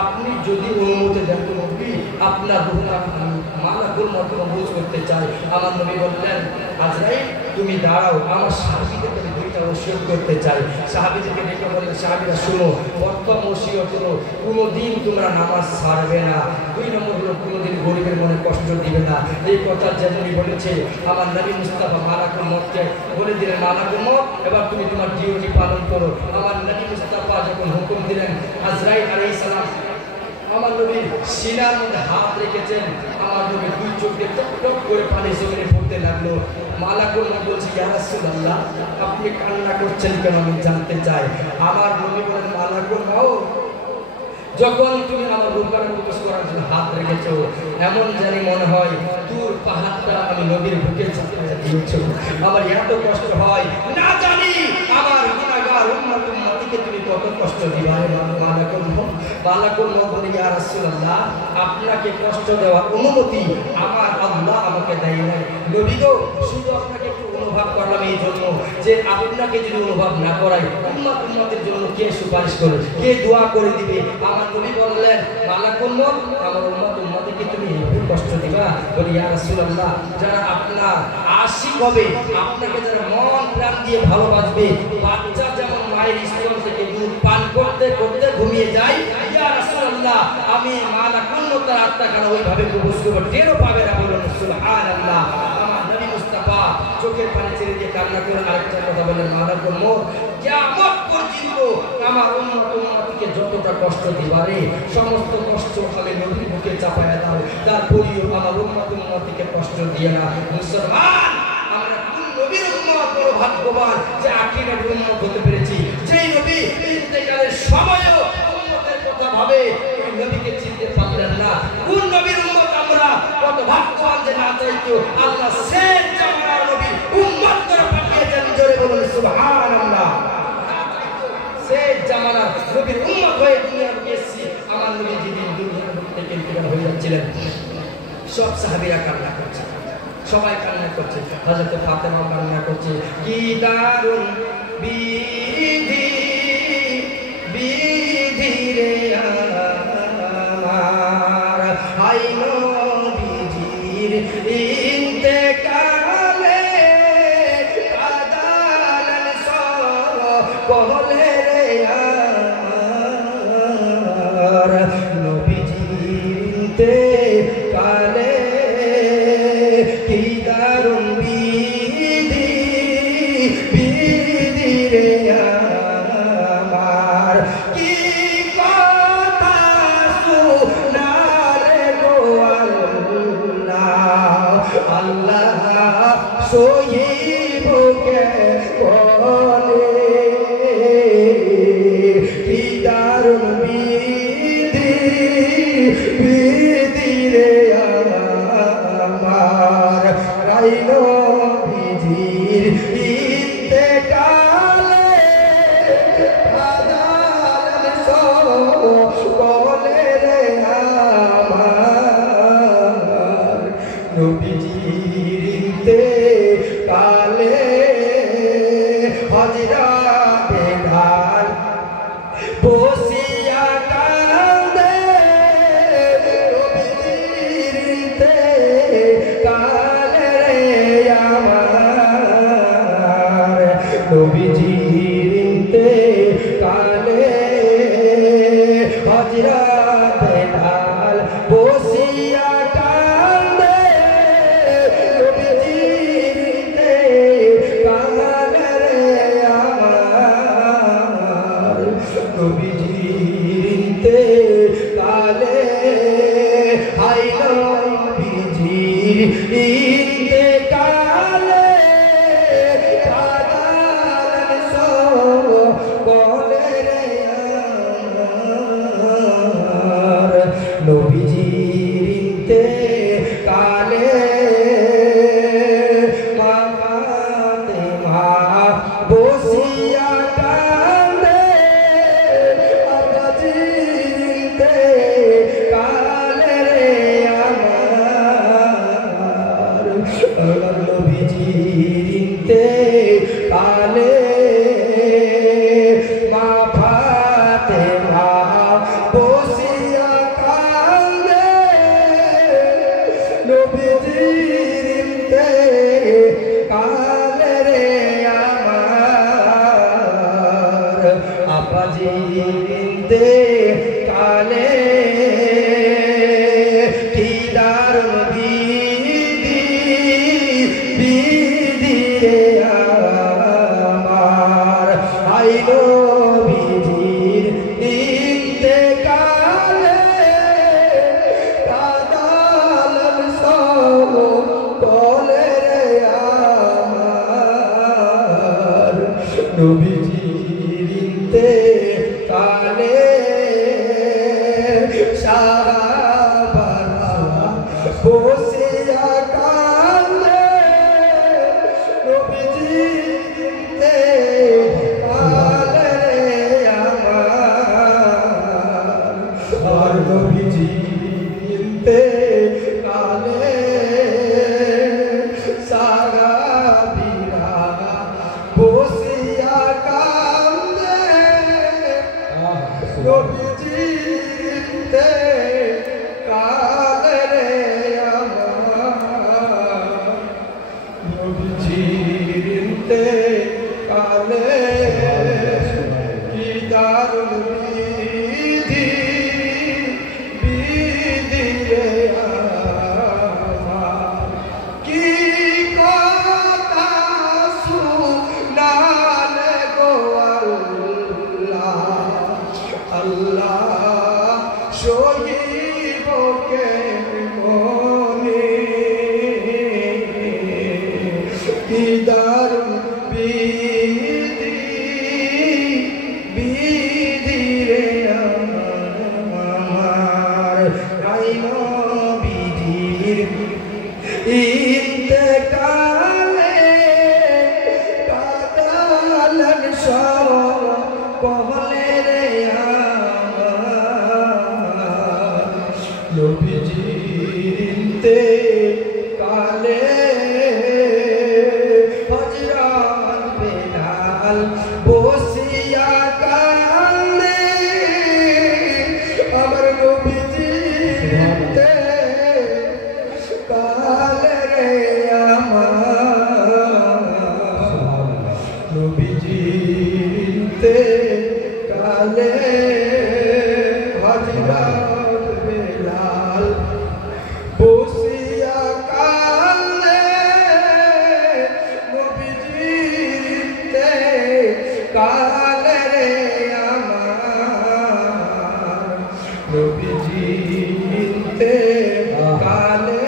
আপনি যদি অনুমতি দেন তো নবী আপনার রূহটা মালাকুল মউত কবুল করতে চাই আমার নবী বললেন আজরাইল তুমি দাঁড়াও আমার সাহাবীদেরকে আমি দুইটা ওসিয়ত করতে চাই সাহাবীদেরকে ডেকে বললেন সাহাবীরা শুনো প্রথম ওসিয়ত হলো কোনোদিন তোমরা নামাজ ছাড়বে না দুই নম্বর হলো কোনোদিন গরিবের মনে কষ্ট দিবে না এই কথা যেমনই বলেছে আমার নবী মুস্তাফা মালাকুল মউতকে বলে দিলেন মালাকুল মউত এবার তুমি তোমার ডিউটি পালন করো আমার নবী মুস্তাফা যখন হুকুম দিলেন আজরাইল আলাইহিস সালাম আমার নবীর সিনার মধ্যে হাত রেখেছেন আমার নবী দুই চোখ দিয়ে টপ টপ করে পানি জমিনে পড়তে লাগলো মালাকুল মউত বলছে ইয়া রাসূলুল্লাহ আপনি কান্না করছেন কেন আমি জানতে চাই আমার নবী বলেন মালাকুল মউত যখন তুমি আমার রূপের প্রকাশ করার জন্য হাত রেখেছো এমন জানি মনে হয় দূর পাহাড়টা আমি নবীর বুকে চাপিয়ে দিয়েছো আমার এত কষ্ট হয় না জানি আমার গুনাহগার উম্মতকে তুমি কত কষ্ট দিবা রে মালাকুল মউত বলে ইয়া রাসূলুল্লাহ আপনাকে কষ্ট দেওয়ার অনুমতি আমার আল্লাহ আমাকে দেয় নাই নবী গো শুধু আপনাকে একটু অনুভব করলাম এই জন্য যে আপনাকে যদি অনুভব না করাই উম্মতের জন্য কে সুপারিশ করবে কে দোয়া করে দিবে আমার নবী বললেন মালাকুল মউত আমার উম্মতকে তুমি একটু কষ্ট দিবা বলি ইয়া রাসূলুল্লাহ যারা আপনার আশিক হবে আপনাকে যারা মন প্রাণ দিয়ে ভালোবাসবে বাচ্চা যেমন মায়ের স্তন থেকে দুধ পান করতে করতে ঘুমিয়ে যায় ইয়া রাসূলুল্লাহ আমি মালাকুল মউতের আত্মাকে ওইভাবে কবুল করব টেরও পাবে না বলুন সুবহানাল্লাহ আমার নবী মুস্তাফা চোখের পানি ছেড়ে দিয়ে কান্না করে আরেকটা কথা বলেন মালাকুল মউত কিয়ামত পর্যন্ত আমার উম্মতকে যতটা কষ্ট দিবারে সমস্ত কষ্ট আমি নবীর বুকে চাপায়া দাও তারপরেও আমার উম্মতকে কষ্ট দিয়ে না মুসলমান আমরা কোন নবীর উম্মত বড় ভাগ্যবান যে আখিরাত উম্মত হতে পেরেছি যেই নবী ইন্তেকালের সময়ও উম্মতের কথা ভাবে ওই নবীকে চিনতে পারলেন না কোন নবীর উম্মত আমরা কত ভাগ্যবান যে না চাইতো আল্লাহ শেষ জামানার নবী উম্মত করে পাঠিয়েছেন জোরে বলুন সুবহানাল্লাহ শেষ জামানার নবীর উম্মত হয়ে দুনিয়ার এসেছি আমার নবী যেদিন দুনিয়ার থেকে ইন্তেকাল হয়ে যাচ্ছিলেন সব সাহাবীরা কান্না করছে সবাই কান্না করছে হযরত ফাতেমা কান্না করছে কি দারুন বিধি বিধি রে আমার হাই নবীজির ইন্তেকালে কাদালেন कहले रे यार नबीजीते काले की दारुण बीदी बीदी रे यार की कथा सुनाले गो अल्लाह सोहिब के बोले की दारुण बीदी बीदी रे আমার রাইলো বিধির ইন্তেকালে আদাল সব বলে রে আমার নবীজির ইন্তেকালে হজরা বেধার বসিয়া কান্দে নবীজির ইন্তেকালে আমার নবীজির ইন্তেকালে হজরা বেধার বসিয়া কান্দে নবীজির ইন্তেকালে আমার নবীজির ইন্তেকালে হাই নবীজির ইন্তেকালে কাদাল সব বলে রে আমার নবীজির ইন্তেকালে মা ফাতেমা বসিয়া কান্দে আব্বাজির ইন্তেকালে রে আমার নবীজির ইন্তেকালে মা ফাতেমা বসিয়া কান্দে নবীজির ইন্তেকালে রে আমার আব্বাজির ইন্তেকালে কি দারুণ বিধি বিধি রে আমার আই নবীজির ইন্তেকালে কাদাল সব বলে রে আমার নবীজির ইন্তেকালে সাহাবারা বসিয়া কান্দে নবীজির ইন্তেকালে রে আমার নবীজির ইন্তেকালে সাহাবীরা বসিয়া কান্দে নবীজির ইন্তেকালে রে আমার নবীজির ইন্তেকালে কি দারুণ বিধি বিধি রে আমার কি কথা শুনালে গো আল্লাহ শহীদ কে মনে কি দারুণ বিধি বিধি রে আমার রাই নবীজির ইন্তেকালে কাদাল সব বলে রে আমার নবীজির ইন্তেকালে হযরত বেলাল বসিয়া কান্দে আমার নবীজির ইন্তেকালে রে আমার নবীজির জিনতে কালে হযরত বেলাল বসিয়া কালে নবীজি জিনতে কালে রে আমার নবীজি জিনতে কালে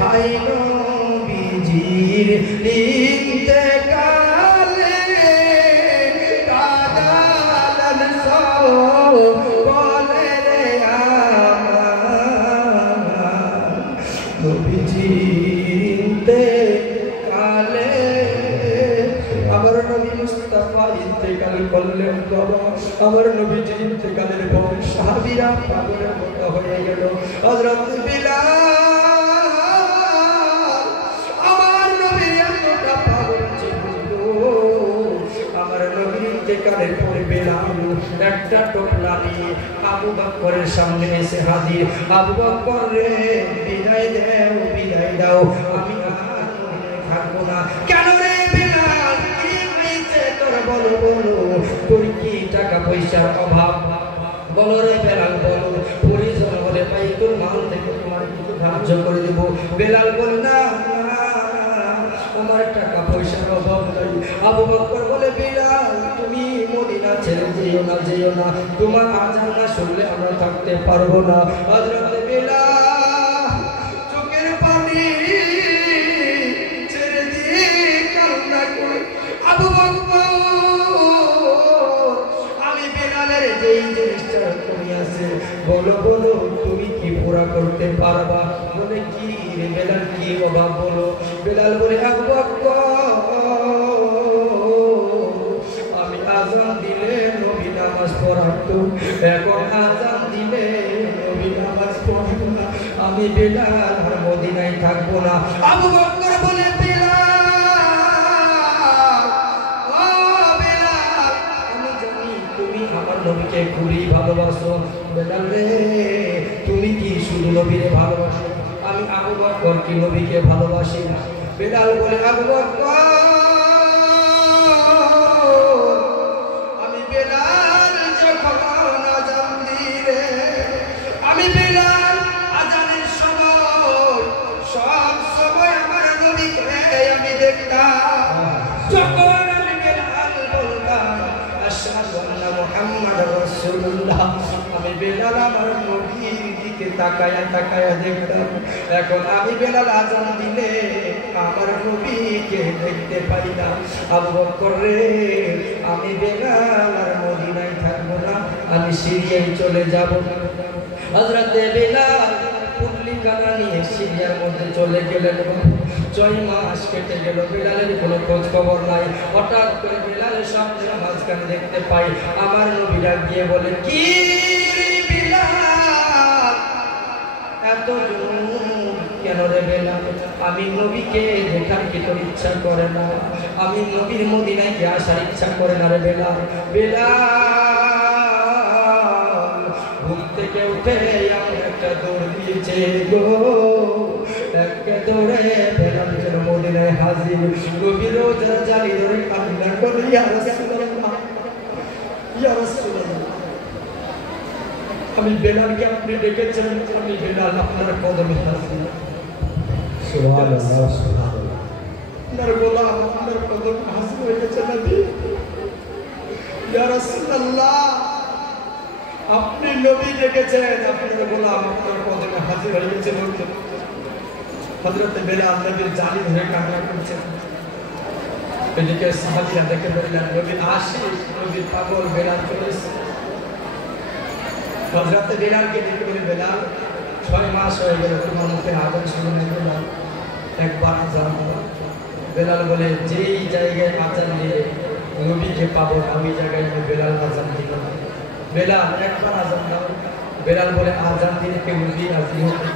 হাই নবীজির জিনতে কালে কাদালান সো বলে রে আমার নবীজি জিনতে কালে আমার নবী মুস্তাফা ইন্তেকাল করলেন বাবা আমার নবীজি ইন্তেকালের পর সাহাবীরা পাগলের মতো হয়ে গেল হযরত বিলাল আমার নবী এতটা পাগল ছিল আমার নবী ইন্তেকালের পরে বিলাল একটা টোপলা নিয়ে আবু বকরের সামনে এসে হাজির আবু বকর রে বিদায় দাও আমি আর থাকবো না কেন রে বিলাল কি হয়েছে তোর বলো তোর কি টাকা পয়সার অভাব বলো রে বেলাল বলো পরিজন হলে বাইতুল মাল থেকে তোমার কিছু ধার্য করে দেব বেলাল বলে না আমার টাকা পয়সার অভাব নাই আবু বকর বলে বিলাল তুমি মদিনা ছেড়ে যেও না তোমার আযান না শুনলে আমরা থাকতে পারবো না হযরত বিলাল চোখের পানি ছেড়ে দিয়ে কান্না করে আবু বকর আমি বেলালের যেই জিনিসটা তুমি আছে বলো তুমি কি পুরা করতে পারবা বলে কি রে বেলাল কি অভাব বলো বেলাল বলে আবু বকর আমি আযান দিলে নবী নামাজ পড়াতো এখন আযান দিলে নবী নামাজ পড়াতো না আমি বেলাল আর মদিনায় থাকবো না আবু বকর বলে আমার নবীকে খুবই ভালোবাসো বেলাল রে তুমি কি শুধু নবীরে ভালোবাসো আমি আবু বকর কি নবীকে ভালোবাসি না বেলাল বলে আবু বকর আমি বেলাল যখন আযান দিলে আমি বেলাল আযানের সময় সব সময় আমার নবীকে আমি দেখতাম যখন আমি বেলাল বলতাম আশহাদু আন্না মুহাম্মাদুর রাসূলুল্লাহ আমি বেলাল আমার নবীর দিকে তাকায়া দেখতাম এখন আমি বেলাল আযান দিলে আমার নবীকে দেখতে পাই না আবু বকর রে আমি বেলাল আর মদিনায় থাকবো না আমি সিরিয়ায় চলে যাব হযরত বেলাল পুটলিখানা নিয়ে সিরিয়ার মধ্যে চলে গেলেন 6 মাস কেটে গেল বেলালের কোনো খোঁজ খবর নাই হঠাৎ করে বেলালের স্বপ্নের মাঝখানে দেখতে পাই আমার নবী ডাক দিয়ে বলে কি বেলাল এত কেন রে বেলাল আমি নবীকে দেখার কি তোর ইচ্ছা করে না আমি নবীর মদিনায় গিয়ে আসার ইচ্ছা করে না রে বেলাল ঘুম থেকে উঠে আমি একটা দৌড় দিয়েছে গো একটা দৌড়ে বেলাল যেন মদিনায় হাজির নবী রোজা জারি ধরে কান্না করে ইয়া রাসূলুল্লাহ আমি বেলালকে আপনি ডেকেছেন আমি বেলাল আপনার কদমে হাজির সুবহানাল্লাহ সুবহানাল্লাহ আপনার গোলাম আপনার কদমে হাজির হয়ে গেছে নবী ইয়া রাসূলুল্লাহ আপনি নবী ডেকেছেন আপনার গোলাম আপনার কদমে হাজির হয়ে গেছে হযরত বেলাল নবীর জানি ধরে কান্না করছেন এদিকে সাহাবীরা দেখে বললেন নবী আশিক নবীর পাগল বেলাল চলে এসেছে হযরত বেলালকে দেখে বলে বেলাল 6 মাস হয়ে গেল তোমার মুখে আগুন শুনে বেলাল একবার আযান দাও বেলাল বলে যেই জায়গায় আযান দিয়ে নবীকে পাবো আমি জায়গায় বেলাল আযান দিল বেলাল একবার আযান দাও বেলাল বলে আযান দিলে কে নবী রাজি হতে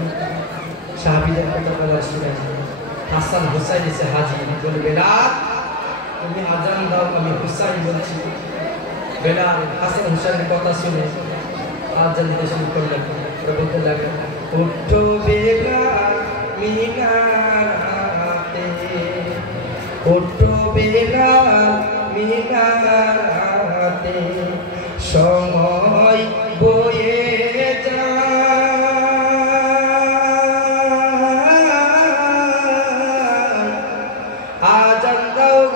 সাহাবীদের কথা বলা শুনে হাসান হুসাইন এসে হাজির বলে বেলাল তুমি আযান দাও আমি হুসাইন বলছি বেলাল হাসান হুসাইনের কথা শুনে আযান দিতে শুরু করলেন বলতে লাগলেন উঠো বেলাল মিনারাতে উঠো বেলাল মিনারাতে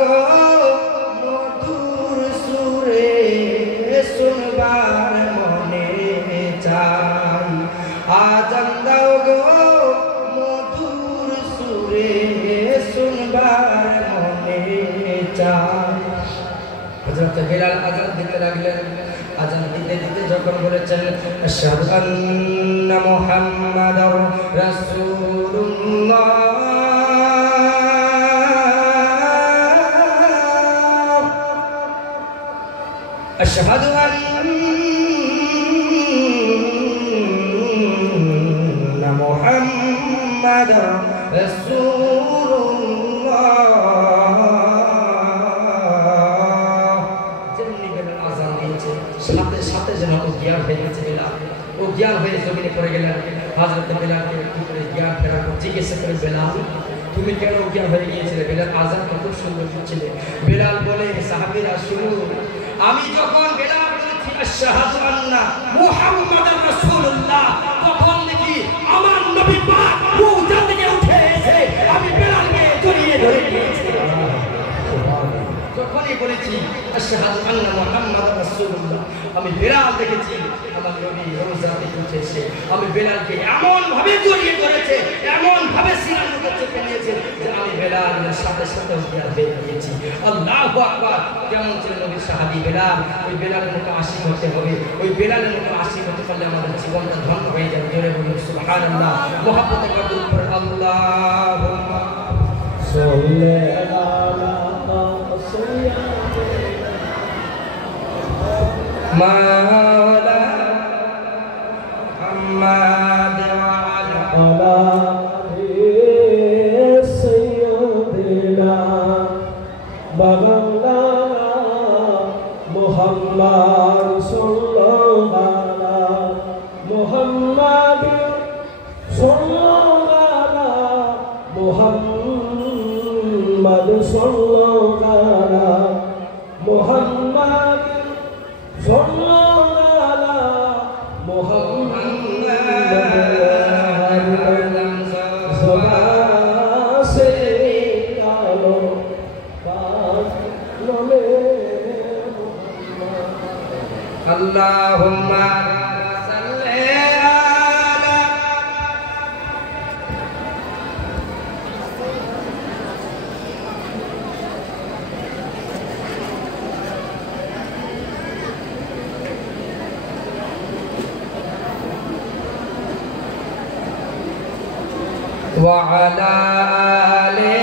গো মধুর সুরে শুনবার মনে চাই আজান দাও গো মধুর সুরে শুনবার মনে চাই হযরত বিলাল আজান দিতে লাগলেন আজান দিতে দিতে যখন বলেছেন আশহাদু আন্না মুহাম্মাদার রাসূলুল্লাহ আশহাদু আন্না মুহাম্মাদার রাসূলুল্লাহ সাথে সাথে যেন ও জ্ঞান হয়ে গেছে বিলাল ও জ্ঞান হয়ে জমিনে পড়ে গেলেন হযরত বিলালকে কি করে জ্ঞান ফেরার পর জিজ্ঞাসা করে বিলাল তুমি কেন জ্ঞান হয়ে গিয়েছিলে বিলাল আজান কত সুন্দর হচ্ছিলে বিলাল বলে সাহাবীরা শুনুন আমি যখন বিলাল বলেছি আশহাদু আন্না মুহাম্মাদার রাসূলুল্লাহ তখন দেখি আমার নবী পাক রওজা থেকে উঠে এসে আমি বিলালকে জড়িয়ে ধরে নিয়েছি যখনই বলেছি আশহাদু আন্না মুহাম্মাদার রাসূলুল্লাহ আমি বিলাল দেখেছি আমার নবী রওজা থেকে উঠে এসে আমি বিলালকে এমন ভাবে জড়িয়ে ধরেছে এমন ভাবে সিনার মধ্যে চেপে নিয়েছে যে আমি বিলালের সাথে সাথে জ্ঞান হয়ে গিয়েছি আল্লাহু আকবার কেমন ছিল নবীর সাহাবী বিলাল ওই বিলালের মতো আশিক হতে হবে ওই বিলালের মতো আশিক হতে পারলে আমাদের জীবনটা ধন্য হয়ে যাবে জোরে বলুন সুবহানাল্লাহ মুহাব্বতে কবুল করে আল্লাহুম্মা সাল্লি আলা মাওলা মুহাম্মাদ ওয়া আলা সাইয়্যিদিনা মাওলানা মুহাম্মদ সাল্লাল্লাহু আলাইহি মুহাম্মদ সাল্লাল্লাহু মুহাম্মদ সাল্লাল্লাহু আলাইহি Muhammad Allahumma salli ala wa ala ali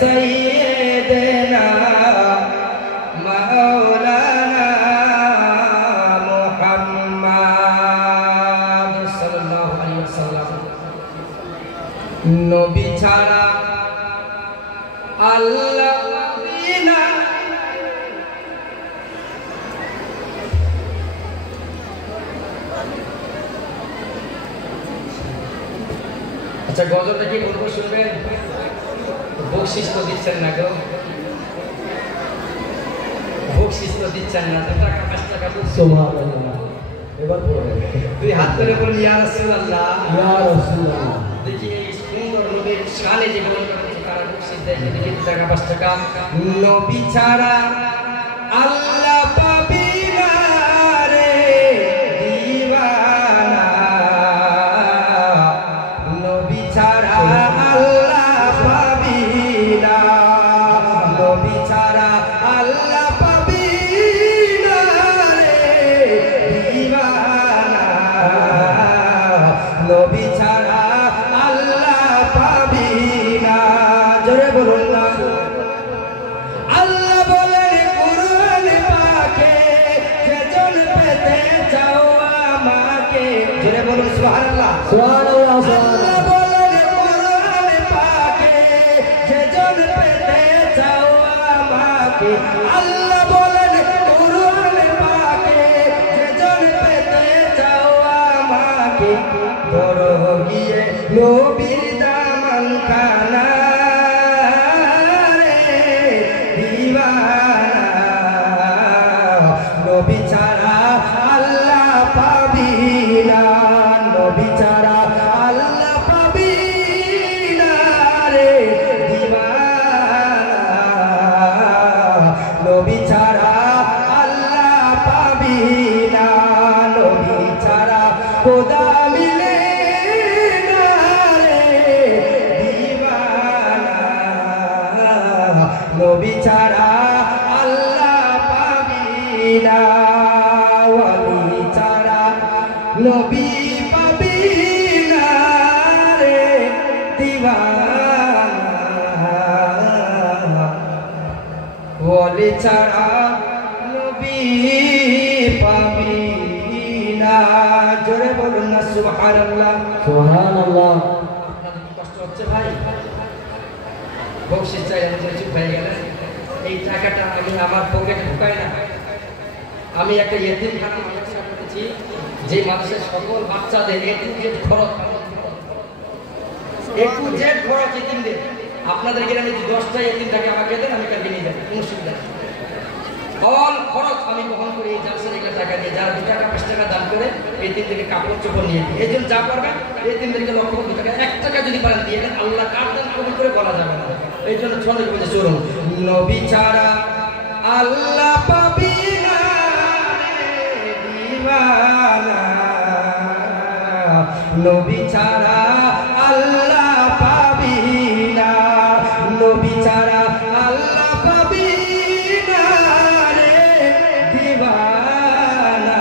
sayyidina maulana Muhammad sallallahu alaihi wasallam নবী ছাড়া আল্লাহ বিনা আচ্ছা গজলটা কি বলবো শুনবেন বকশিশ তো দিচ্ছেন না গো বকশিশ তো দিচ্ছেন না 2 টাকা 5 টাকা সুবহানাল্লাহ এবার পড়ে দুই হাত তুলে বলি ইয়া রাসূলুল্লাহ ইয়া রাসূলুল্লাহ দেখি এই সুন্দর নবীর শানে যে বলতে তারা বকশিশ দেয় দেখি 2 টাকা 5 টাকা নবী ছাড়া আল্লাহ পাবি না রে দিওয়ানা নবী ছাড়া আল্লাহ পাবি না নবী ছাড়া আল্লাহ পাবি না রে দিওয়ানা নবী ছাড়া আল্লাহ পাবি না জোরে বলুন না আল্লাহ বলেন কুরআন পাকে যেজন পেতে চাও আমাকে জোরে বলুন সুবহানাল্লাহ সুবহানাল্লাহ আল্লাহ বলেন কুরআন পাকে যেজন পেতে চাও আমাকে আল্লাহ বলেন কুরআন পাকে যেজন পেতে চাও আমাকে বড় গিয়ে নবীর দামান খানা নবী ছাড়া আল্লাহ পাবি না নবী ছাড়া আল্লাহ পাবি না রে দিওয়ানা নবী ছাড়া আল্লাহ পাবি না ওয়ালি ছাড়া নবী পাবি না রে দিওয়ানা ওয়ালি ছাড়া নবী পাবি না জোরে বলুন না সুবহানাল্লাহ সুবহানাল্লাহ। আপনাদের কি কষ্ট হচ্ছে ভাই? বকশিশ চাই আমি চুপ হয়ে গেলেন। এই টাকাটা আমি আমার পকেটে ঢুকাই না। আমি একটা ইয়েতিমখানা মাদ্রাসা করেছি, যে মাদ্রাসার সকল বাচ্চাদের A to Z খরচ ইতিমদের। আপনাদের গ্রামে যদি 10টা ইতিম থাকে আমাকে দেন, আমি কালকে নিয়ে যাবো, কোনো সুবিধা নেই। অল খরচ আমি বহন করি এই জালসার এগুলো টাকা দিয়ে। যারা 2 টাকা 5 টাকা দান করে এতিমদেরকে কাপড় চোপড় নিয়ে দিই। এই জন্য যা করবেন এতিমদেরকে লক্ষ কোটি টাকা 1 টাকা যদি পারেন দিয়ে দেন, আল্লাহ কার দান কবুল করে বলা যাবে না। এই জন্য ছন্দের বলছে চলুন নবী ছাড়া আল্লাহ পাবি না রে দিওয়ানা নবী ছাড়া আল্লাহ পাবি না নবী ছাড়া আল্লাহ পাবি না রে দিওয়ানা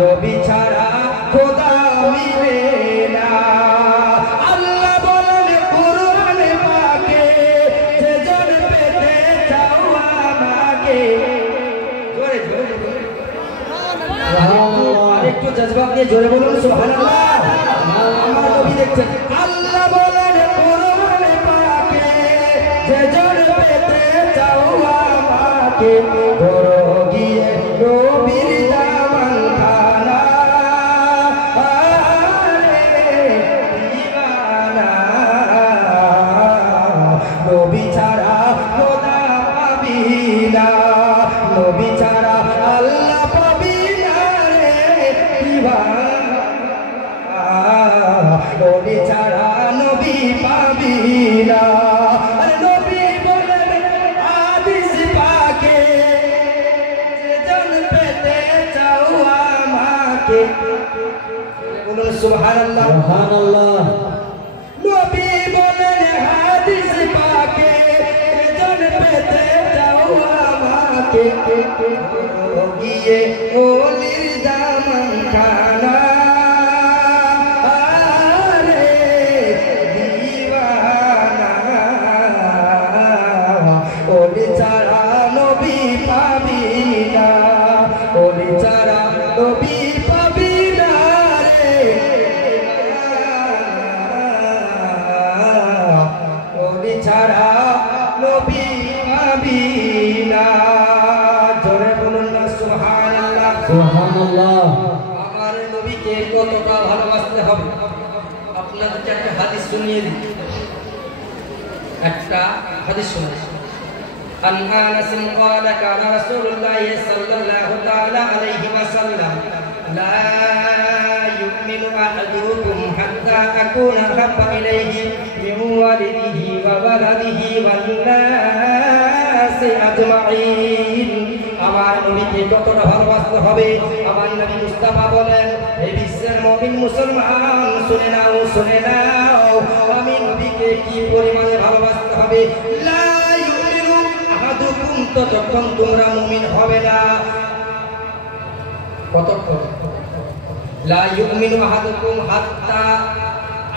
নবী ছাড়া খোদা মিলে না আল্লাহ বলেন কুরআনে পাকে যে জন পেতে চাও আমাকে জোরে জোরে একটু জজবা দিয়ে জোরে বলুন সুবহানাল্লাহ। আমার নবী দেখছেন আল্লাহ বলেন কুরআনে পাকে যে জন পেতে চাও আমাকে ধরো গিয়ে নবীর দামান খানা আরে দিওয়ানা নবী ছাড়া খোদা পাবি না নবী ছাড়া আল্লাহ পাবি না রে দিওয়ানা নবী ছাড়া নবী পাবি না আরে নবী বলেন হাদিস পাকে যে জন পেতে চাও আমাকে বলুন সুবহানাল্লাহ সুবহানাল্লাহ। নবী বলেন হাদিস পাকে যে জন পেতে চাও আমাকে গিয়ে ওলির দামান খানা আরে দিওয়ানা ওলি ছাড়া নবী পাবি না ওলি ছাড়া নবী পাবি না রে ওলি ছাড়া নবী পাবি না জোরে বলুন না সুবহানাল্লাহ সুবহানাল্লাহ। আমার নবীকে কতটা ভালোবাসতে হবে আপনাদেরকে একটা হাদিস শুনিয়ে দিই একটা হাদিস শুনুন عن أنس قال كان رسول الله صلى الله تعالى عليه وسلم لا يؤمن أحدكم حتى أكون أحب إليه من والده وولده والناس أجمعين আমার নবীকে কতটা ভালোবাসতে হবে আমার নবী মুস্তাফা বলেন এই বিশ্বের মুমিন মুসলমান শুনে নাও আমি নবীকে কি পরিমাণে ভালোবাসতে হবে লা ইউমিনু আহাদুকুম ততক্ষণ তোমরা মুমিন হবে না কতক্ষণ লা ইউমিনু আহাদুকুম হাত্তা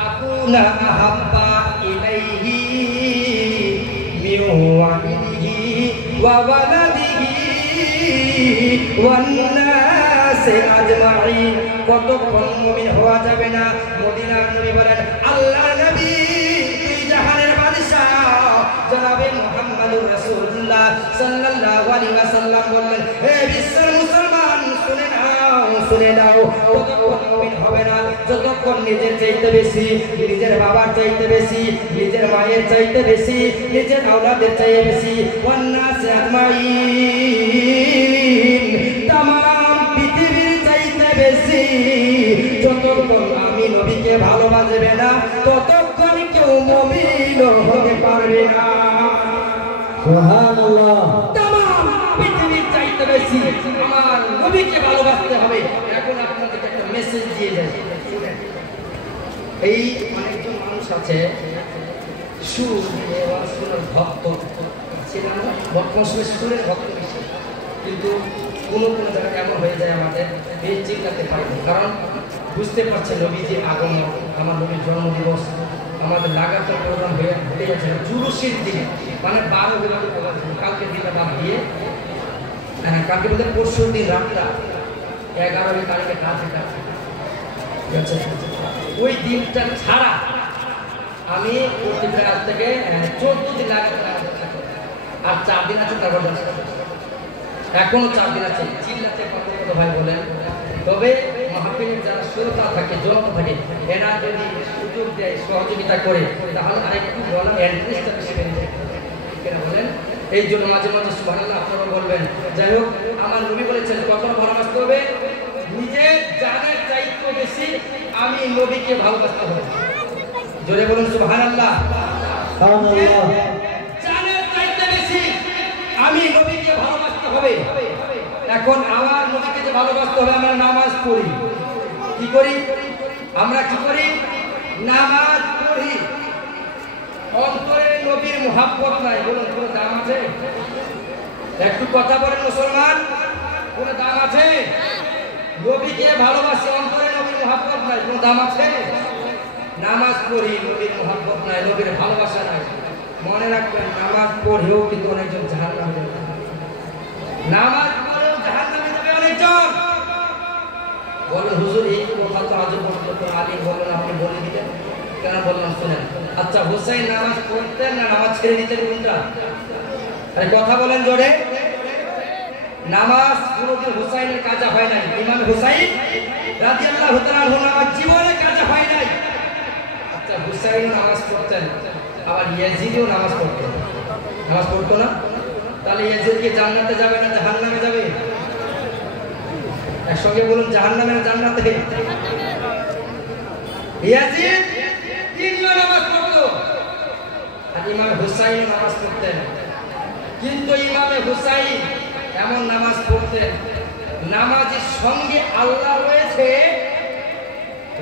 আকুনা আহাব্বা ইলাইহি মিন ওয়ালিদিহি ওয়া ওয়ালাদিহি ওয়ান নাসি আজমাইন কতক্ষণ মুমিন হওয়া যাবে না মদিনার নবী বলেন আল্লাহর নবী দুই জাহানের বাদশা জনাবে মুহাম্মদুর রাসূলুল্লাহ সাল্লাল্লাহু আলাইহি ওয়াসাল্লাম বললেন হে বিশ্বের মুসলমান শুনে নাও কতক্ষণ মুমিন হবে না যতক্ষণ নিজের চাইতে বেশি নিজের বাবার চাইতে বেশি নিজের মায়ের চাইতে বেশি নিজের আওলাদের চাইতে বেশি ওয়ান নাসি আজমাইন तमाम পৃথিবীর চাইতে বেশি যতক্ষণ আমি নবীকে ভালোবাসবে না ততক্ষণ কেউ মুমিন হতে পারবে না সুবহানাল্লাহ। तमाम পৃথিবীর চাইতে বেশি আমার নবীকে ভালোবাসতে হবে এখন আপনাদেরকে একটা মেসেজ দিয়ে যাই এই অনেকজন মানুষ আছে সুর দিয়ে ওয়াজ শোনার ভক্ত ছিলাম না, বর্তমান সময় সুরের ভক্ত বেশি, কিন্তু কোনো কোনো জায়গায় এমন হয়ে যায় আমাদের এই চিন্তাতে পারি, কারণ বুঝতে পারছে নবীজি আগমন, আমার নবীর জন্মদিবস, আমাদের লাগাতার প্রোগ্রাম হয়ে গেছে জুলুসের দিনে, মানে 12 কালকে দিনটা বাদ দিয়ে, হ্যাঁ কালকে বলতে পরশুর দিন রাতটা 11 তারিখে কাছে কাছে ওই দিনটা ছাড়া আমি প্রতিটা আজ থেকে 14 দিন লাগাতার, আর 4 দিন আছে তারপর এখনো 4 দিন আছে। চিল্লাতে কত ভাই বলেন, তবে মাহফিলের যারা শ্রোতা থাকে, জনতা থাকে, এরা যদি সুযোগ দেয়, সহযোগিতা করে, তাহলে আরেকটু বলা অ্যাড্রেসটা বেশি বেড়ে যায়, কেন বলেন? এই জন্য মাঝে মাঝে সুবহানাল্লাহ আপনারা বলবেন। যাই হোক, আমার নবী বলেছেন কত ভালোবাসতে হবে, নিজের জানের চাইতে বেশি আমি নবীকে ভালোবাসতে হবে। জোরে বলুন সুবহানাল্লাহ। জানের চাইতে বেশি আমি নবীকে ভালোবাসতে হবে। এখন আমার নবীকে যে ভালোবাসতে হবে, আমরা নামাজ পড়ি, কি করি? আমরা কি করি? নামাজ পড়ি, অন্তরে নবীর মুহাব্বত নাই, বলুন কোনো দাম আছে? একটু কথা বলেন মুসলমান, কোনো দাম আছে? নবীকে ভালোবাসি, অন্তরে নবীর মুহাব্বত নাই, কোনো দাম আছে? নামাজ পড়ি, নবীর মুহাব্বত নাই, নবীর ভালোবাসা নাই, মনে রাখবেন নামাজ পড়েও কিন্তু অনেকজন জাহান্নামে যাবে। নামাজ পড়েও জাহান্নামে যাবে অনেকজন। বলে হুজুর এই কথা তো আজ পর্যন্ত আলী বলেন, আপনি বলে দিলেন কেন? বললাম শুনেন। আচ্ছা, হুসাইন নামাজ পড়তেন না নামাজ ছেড়ে দিতেন, কোনটা? আরে কথা বলেন জোরে। নামাজ কোনদিন হুসাইনের কাজা হয় নাই। ইমাম হুসাইন রাদিয়াল্লাহু তাআলা আনহু নামাজ জীবনে কাজা হয় নাই। আচ্ছা, হুসাইন নামাজ পড়তেন, আবার ইয়াজিদও নামাজ পড়তেন, নামাজ পড়তো না? তাহলে ইয়াজিদ কি জান্নাতে যাবে না জাহান্নামে যাবে? একসঙ্গে বলুন, জাহান্নামে না জান্নাতে? ইয়াজিদ 3 নামাজ পড়তো, আর ইমাম হুসাইন নামাজ পড়তেন। কিন্তু ইমামে হুসাইন এমন নামাজ পড়তেন, নামাজের সঙ্গে আল্লাহ রয়েছে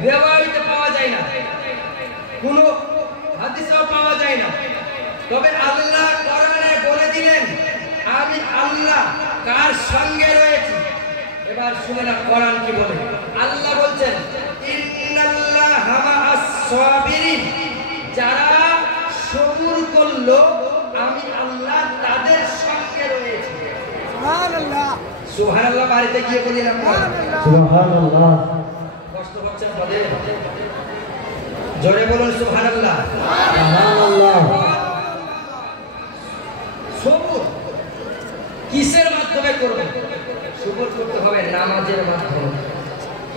রিওয়ায়াতে পাওয়া যায় না, কোনো হাদিসেও পাওয়া যায় না। তবে আল্লাহ কোরআনে বলে দিলেন আমি আল্লাহ কার সঙ্গে রয়েছি। এবার শুনে না কোরআন কি বলে। আল্লাহ বলছেন ইন্নাল্লাহা মা'আস সাবিরিন, যারা সবুর করলো আমি আল্লাহ তাদের সঙ্গে রয়েছি। সুবহানাল্লাহ, সুবহানাল্লাহ। বাড়িতে গিয়ে বলি না সুবহানাল্লাহ। কষ্ট হচ্ছে আপনাদের? জোরে বলুন সুবহানাল্লাহ, সুবহানাল্লাহ। সবুর কিসের মাধ্যমে করবে? সবুর করতে হবে নামাজের মাধ্যমে,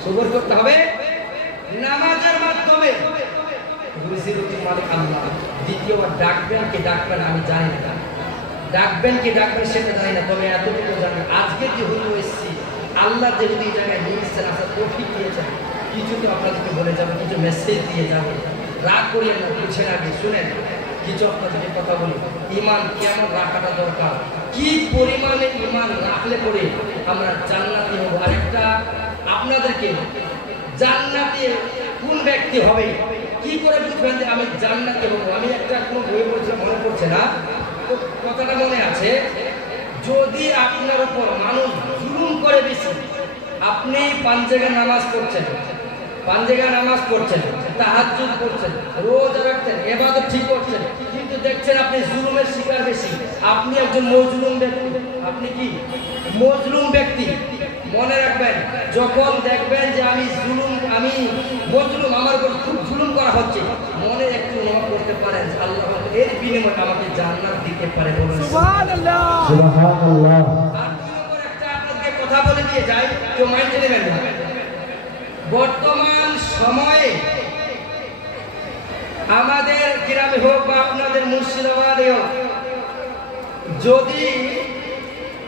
সবুর করতে হবে নামাজের মাধ্যমে। রুজির মালিক আল্লাহ। দ্বিতীয়বার ডাকবেন কে ডাকবেন আমি জানি না, ডাকবেন কে ডাকবেন সেটা জানি না, তবে এতটুকু জানি আজকে যে হুজুর এসেছি আল্লাহ যে এই জায়গায় নিয়ে এসেছেন, আসার তৌফিক দিয়েছেন, কিছু তো আপনাদেরকে বলে যাবো, কিছু মেসেজ দিয়ে যাবো, রাগ করিয়ে না, বুঝছেন? আগে শুনেন কিছু আপনাদেরকে কথা বলি। ঈমান কেমন রাখাটা দরকার, কি পরিমাণে ঈমান রাখলে পরে আমরা জান্নাতি হব। আরেকটা আপনাদেরকে জান্নাতি কোন ব্যক্তি হবে, কি করে বুঝবেন যে আমি জান্নাতি হব? আমি একটা কোনো বই পড়ছিলাম, মনে পড়ছে না, কথাটা মনে আছে। যদি আপনার উপর মানুষ জুলুম করে বেশি, আপনি 5 জায়গায় নামাজ পড়ছেন, 5 জায়গায় নামাজ পড়ছেন, তাহাজ্জুদ পড়ছেন, রোজা রাখছেন, ইবাদত ঠিক করছেন, কিন্তু দেখছেন আপনি জুলুমের শিকার বেশি, আপনি একজন মজলুম ব্যক্তি। আপনি কি মজলুম ব্যক্তি? মনে রাখবেন, যখন দেখবেন যে আমি মজলুম, আমার উপর খুব জুলুম করা হচ্ছে, মনে একটু অনুভব করতে পারেন আল্লাহ এর বিনিময়ে আমাকে জান্নাত দিতে পারে। বলুন সুবহানাল্লাহ, সুবহানাল্লাহ। আর দুই নম্বর একটা আপনাদেরকে কথা বলে দিয়ে যাই, কেউ মাইন্ড নেবেন না। বর্তমান সময়ে আমাদের গ্রামে হোক বা আপনাদের মুর্শিদাবাদে হোক, যদি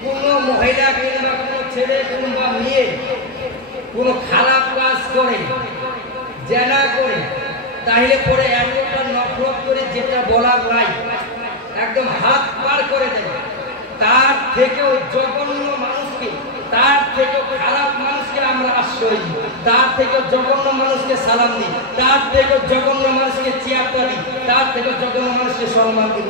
কোনো মহিলা কিংবা কোনো ছেলে কিংবা মেয়ে কোনো খারাপ কাজ করে, জেনা করে, তাহলে পরে এতটা নফরত করে যেটা বলার নাই, একদম হাত পার করে দেয়। তার থেকেও জঘন্য মানুষকে তার থেকে খারাপ মানুষকে আমরা আশ্রয় দিই, তার থেকে জঘন্য মানুষকে সালাম দিই, তার থেকে জঘন্য মানুষকে চেয়ারটা দিই, তার থেকে জঘন্য মানুষকে সম্মান দিই।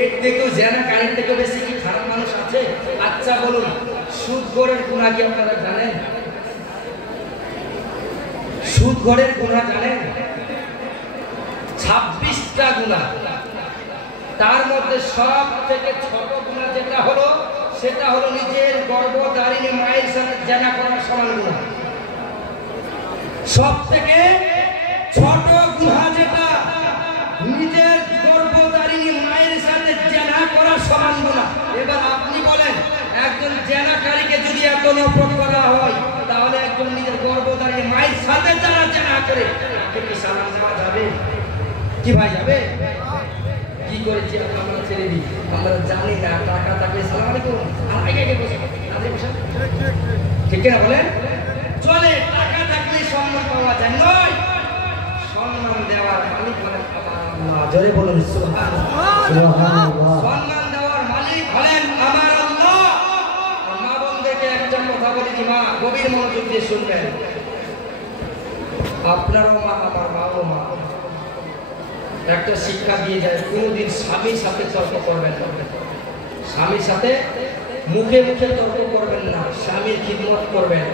এর থেকেও জেনাকারীর থেকে বেশি কি খারাপ মানুষ আছে? আচ্ছা বলুন, সুদখোরের গুনাহ কি আপনারা জানেন? সুদখোরের গুনাহ জানেন? 26টা গুনাহ। তার মধ্যে সব থেকে ছোট গুনাহ যেটা হলো, সেটা হলো নিজের গর্ভধারিণী মায়ের সাথে জেনা করার সমান গুনাহ। সব থেকে ছোট গুনাহ যেটা, নিজের গর্ভধারিণী মায়ের সাথে জেনা করার সমান গুনাহ। এবার আপনি বলেন, একজন জেনাকারীকে যদি এত নফরত করা হয়, তাহলে একজন নিজের গর্ভধারিণী মায়ের সাথে যারা জেনা করে, তাকে কি সালাম দেওয়া যাবে? কি ভাই যাবে? কি করেছি আমরা ছেড়ে দিই, আমরা জানি না। টাকা থাকলে সালাম আলাইকুম, আগে বসে ঠিক না বলেন? চলে, টাকা থাকলে সম্মান পাওয়া যায় নয়, সম্মান দেওয়ার মালিক হলেন আল্লাহ। জোরে বলুন সুবহানাল্লাহ। সম্মান দেওয়ার মালিক হলেন আমার আল্লাহ। মা বোনদেরকে একটা কথা বলি, মা গভীর মনোযোগ দিয়ে শুনবেন। আপনারও মা, আমার মাও মা। একটা শিক্ষা দিয়ে যায়, কোনোদিন স্বামীর সাথে তর্ক করবেন না, স্বামীর সাথে মুখে মুখে তর্ক করবেন না, স্বামীর খিদমত করবেন।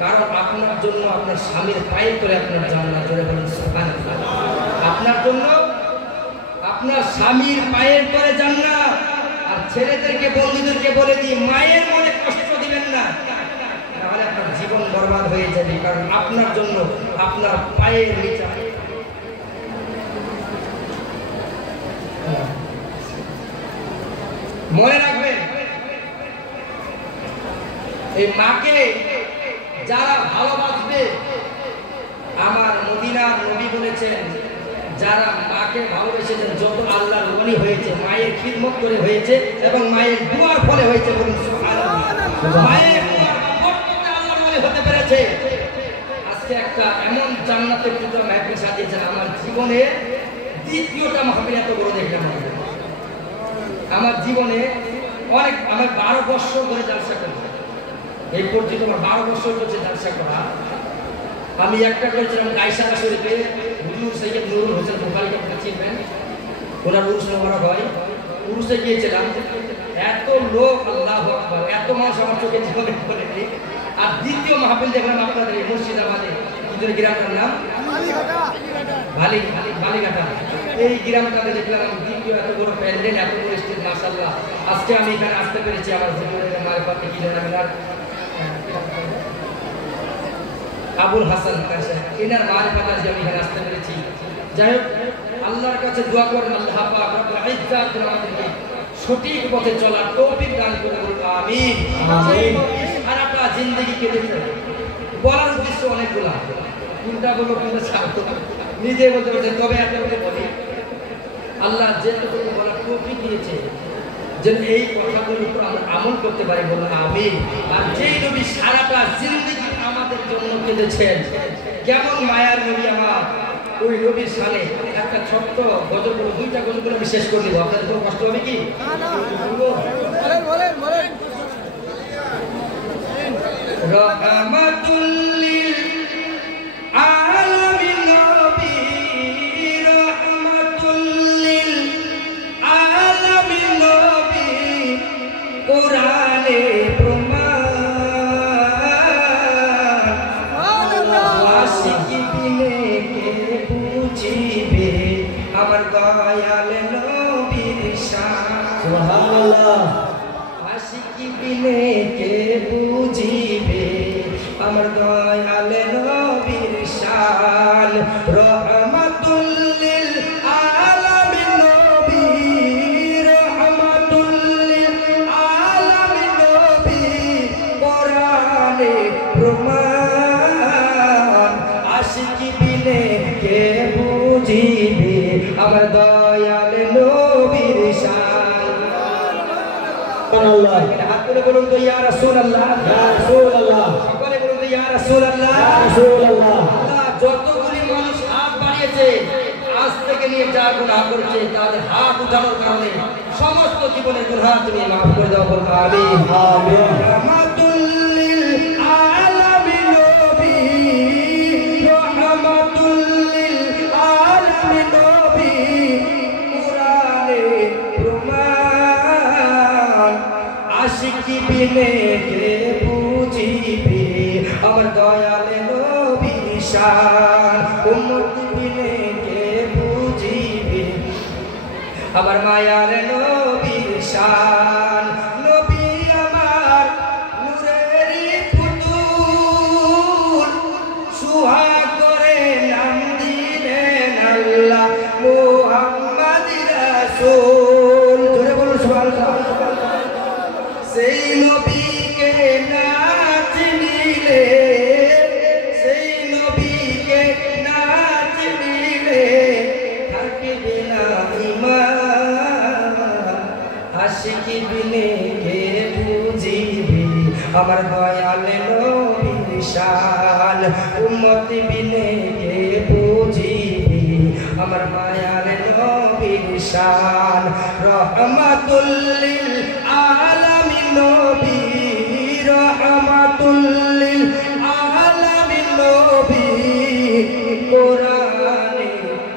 কারণ আপনার জন্য আপনার স্বামীর পায়ের তলে আপনার জান্নাত। জোরে বলুন সুবহানাল্লাহ। আপনার জন্য আপনার স্বামীর পায়ের তলে জান্নাত। আর ছেলেদেরকে, বন্ধুদেরকে বলে দিই, মায়ের মনে কষ্ট দিবেন না, তাহলে আপনার জীবন বরবাদ হয়ে যাবে। কারণ আপনার জন্য আপনার পায়ের নিচে মনে রাখবেন, এই মাকে যারা ভালোবাসবে, আমার মদিনার নবী বলেছেন, যারা মাকে ভালোবেসেছেন, যত আল্লাহর ওলি হয়েছে, মায়ের খিদমত করে হয়েছে এবং মায়ের দুয়ার ফলে হয়েছে। বলুন সুবহানাল্লাহ। মায়ের দুয়ার বরকতে আল্লাহর ওলি হতে পেরেছে। আজকে একটা এমন জান্নাতের টুকরা মাহফিল সাজিয়েছেন, আমার জীবনে দ্বিতীয়টা মাহফিল এত বড় দেখলাম। আমার জীবনে অনেক, আমার 12 বছর ধরে জালসা করি, এই পর্যন্ত আমার 12 বছর হচ্ছে জালসা করা। আমি একটা করেছিলাম গাইসারা শরীফে, হুজুর সৈয়দ নুরুল হোসেন বুখারীকে আপনারা চিনবেন, ওনার উরুস মোবারক হয়। উরুসে গিয়েছিলাম, এত লোক, আল্লাহু আকবার, এত মানুষ আমার চোখে জীবনে পড়েনি। আর দ্বিতীয় মাহফিল দেখলাম আপনাদের এই মুর্শিদাবাদে, কিন্তু গ্রামটার নাম বালিঘাটা। এই গ্রামটাতে দেখলাম আমি দ্বিতীয় এত বড় প্যান্ডেল, এত বড় স্টেজ, মাশাআল্লাহ। আজকে আমি এখানে আসতে পেরেছি আমার জীবনের মারফতে। কি জানেন, আমার আবুল হাসান এনার মারফতে আজকে আমি এখানে আসতে পেরেছি। যাই হোক, আল্লাহর কাছে দোয়া করেন, আল্লাহ পাক রব্বুল ইজ্জাত আমাদেরকে সঠিক পথে চলার তৌফিক দান করে বলুন আমিন। সারাটা জিন্দেগি কেটে যাবে, বলার উদ্দেশ্য অনেকগুলো, কোনটা বলবো কোনটা ছাড়বো নিজে বলতে পারছে। তবে একটা কথা বলি, আল্লাহ যেটুকু বলার তৌফিক দিয়েছে, যেন এই কথাগুলোর উপর আমরা আমল করতে পারি, বলুন আমিন। আর যেই নবী সারাটা জিন্দেগি আমাদের জন্য কেঁদেছেন, কেমন মায়ার নবী আমার, ওই নবীর শানে একটা ছোট্ট গজলগুলো, 2টা গজলগুলো আমি শেষ করে দিব। আপনাদের কোনো কষ্ট হবে কি? রহমাতুল লিল আলামিন নবী, রহমাতুল লিল আলামিন নবী, কোরআনে প্রমাণ, আশিকি বিনে কে বুঝিবে আমার দয়াল নবীর শান। সুবহানাল্লাহ। আশিকি বিনে কে বুঝিবে আমার দয়াল নবীর শান। রহমাতুল লিল আলামিন নবী, রহমাতুল লিল আলামিন নবী, কোরআনে প্রমাণ, আশিকি বিনে কে বুঝিবে আমার দয়াল নবীর শান। সুবহানাল্লাহ। হাত তুলে বলুন তো ইয়া রাসূলুল্লাহ, ইয়া রাসূলুল্লাহ। সকলে বলুন তো ইয়া রাসূলুল্লাহ, ইয়া রাসূলুল্লাহ। আল্লাহ যতগুলি মানুষ হাত বাড়িয়েছে, আজ থেকে নিয়ে যা গুনাহ করেছে, তাদের হাত উঠানোর কারণে সমস্ত জীবনের গুনাহ তুমি মাফ করে দাও, বলুন আমিন। আমিন। রহমাতুল আশিকি বিনে কে বুঝিবে আমার দয়াল নবীর শান উম্মত বিনে কে বুঝিবে আমার মায়ার নবীর শান নবী আমার নূরের পুতুল সুহাগ করে নাম দিলেন আল্লাহ মুহাম্মদ রাসূল জোরে বলুন সুবহানাল্লাহ সেই নবীকে না চিনিলে সেই নবীকে না চিনিলে থাকবে না ঈমান আশিকি বিনে কে বুঝিবে আমার দয়াল নবীর শান উম্মত বিনে কে বুঝিবে আমার মায়ার নবীর শান রহমাতুল লিল আলামিন নবী রহমাতুল লিল আলামিন নবী কোরআনে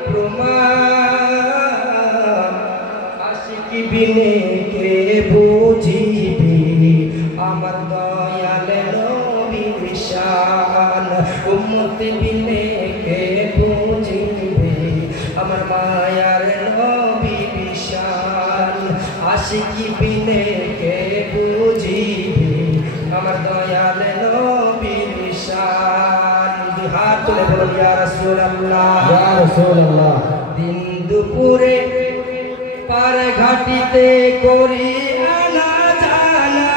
প্রমাণ আশিকি বিনে কে বুঝিবে আমার দয়াল নবীর শান উম্মত বিনে কে বুঝিবে আমার মায়ার নবীর শান আশিকি বিনে কে বুঝিবে আমার দয়াল নবীর শান হাত তুলে বলুন ইয়া রাসূলুল্লাহ ইয়া রাসূলুল্লাহ দিন দুপুরে পার ঘাটিতে করি আনা জানা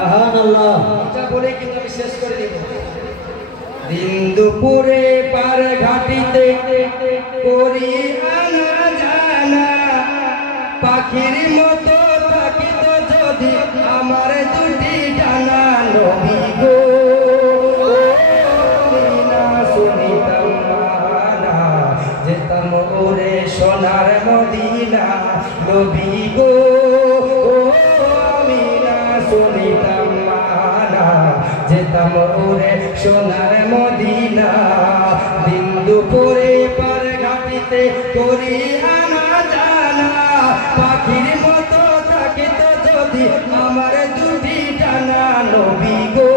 সুবহানাল্লাহ এটা বলে কিন্তু আমি শেষ করে দেব দিন দুপুরে পার ঘাটিতে করি আনা জানা পাখির মতো থাকিত যদি আমার দুটি ডানা নবী গো না শুনিতাম না যেতাম ওরে সোনার মদিনা নবী গো আমি না শুনিতাম না যেতাম ওরে সোনার মদিনা দিন দুপুরে পার ঘাটিতে করি আনা জানা পাখির মতো থাকিত যদি আমার দুটি ডানা নবী গো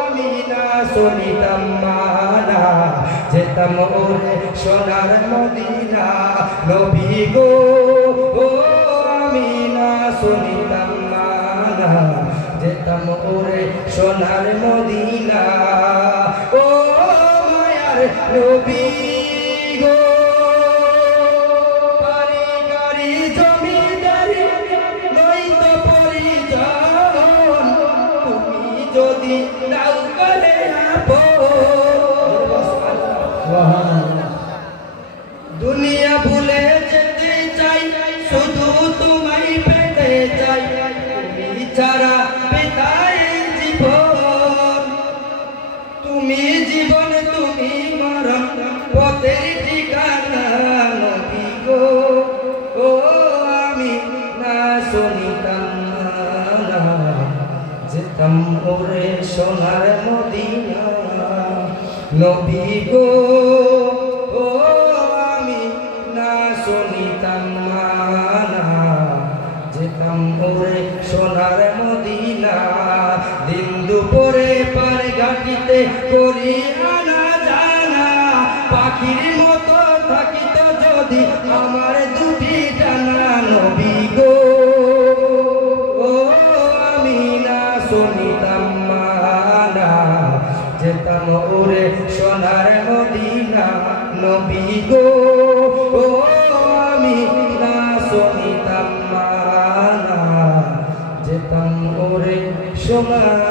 আমি না শুনিতাম না যেতাম ওরে সোনার মদিনা নবী গো আমি না শুনিতাম না যেতাম ওরে সোনার মদিনা ও মায়ার নবী গো পারি গাড়ি জমিদারি নয়তো পরিজন তুমি যদি নাও করে সুবহানাল্লাহ দুনিয়া ভুলে যেতে চাই শুধু তোমায় পেতে চাই তুমি ছাড়া বেতাই জীবন তুমি জীবন তুমি মরণ পথের ঠিকানা নবী গো ও আমি না শুনিতাম না যেতাম ওরে সোনার মদিনা নবী গো ও আমি না শুনিতাম না যেতাম ওরে সোনার মদিনা দিন দুপুরে পার ঘাটিতে করি আনা জানা পাখির মতো থাকিত যদি আমার দুটি ডানা নবী গো ও আমি না শুনিতাম না যেতাম ওরে সোনার মদিনা নবী গো ও আমি না শুনিতাম না যেতাম ওরে সোনার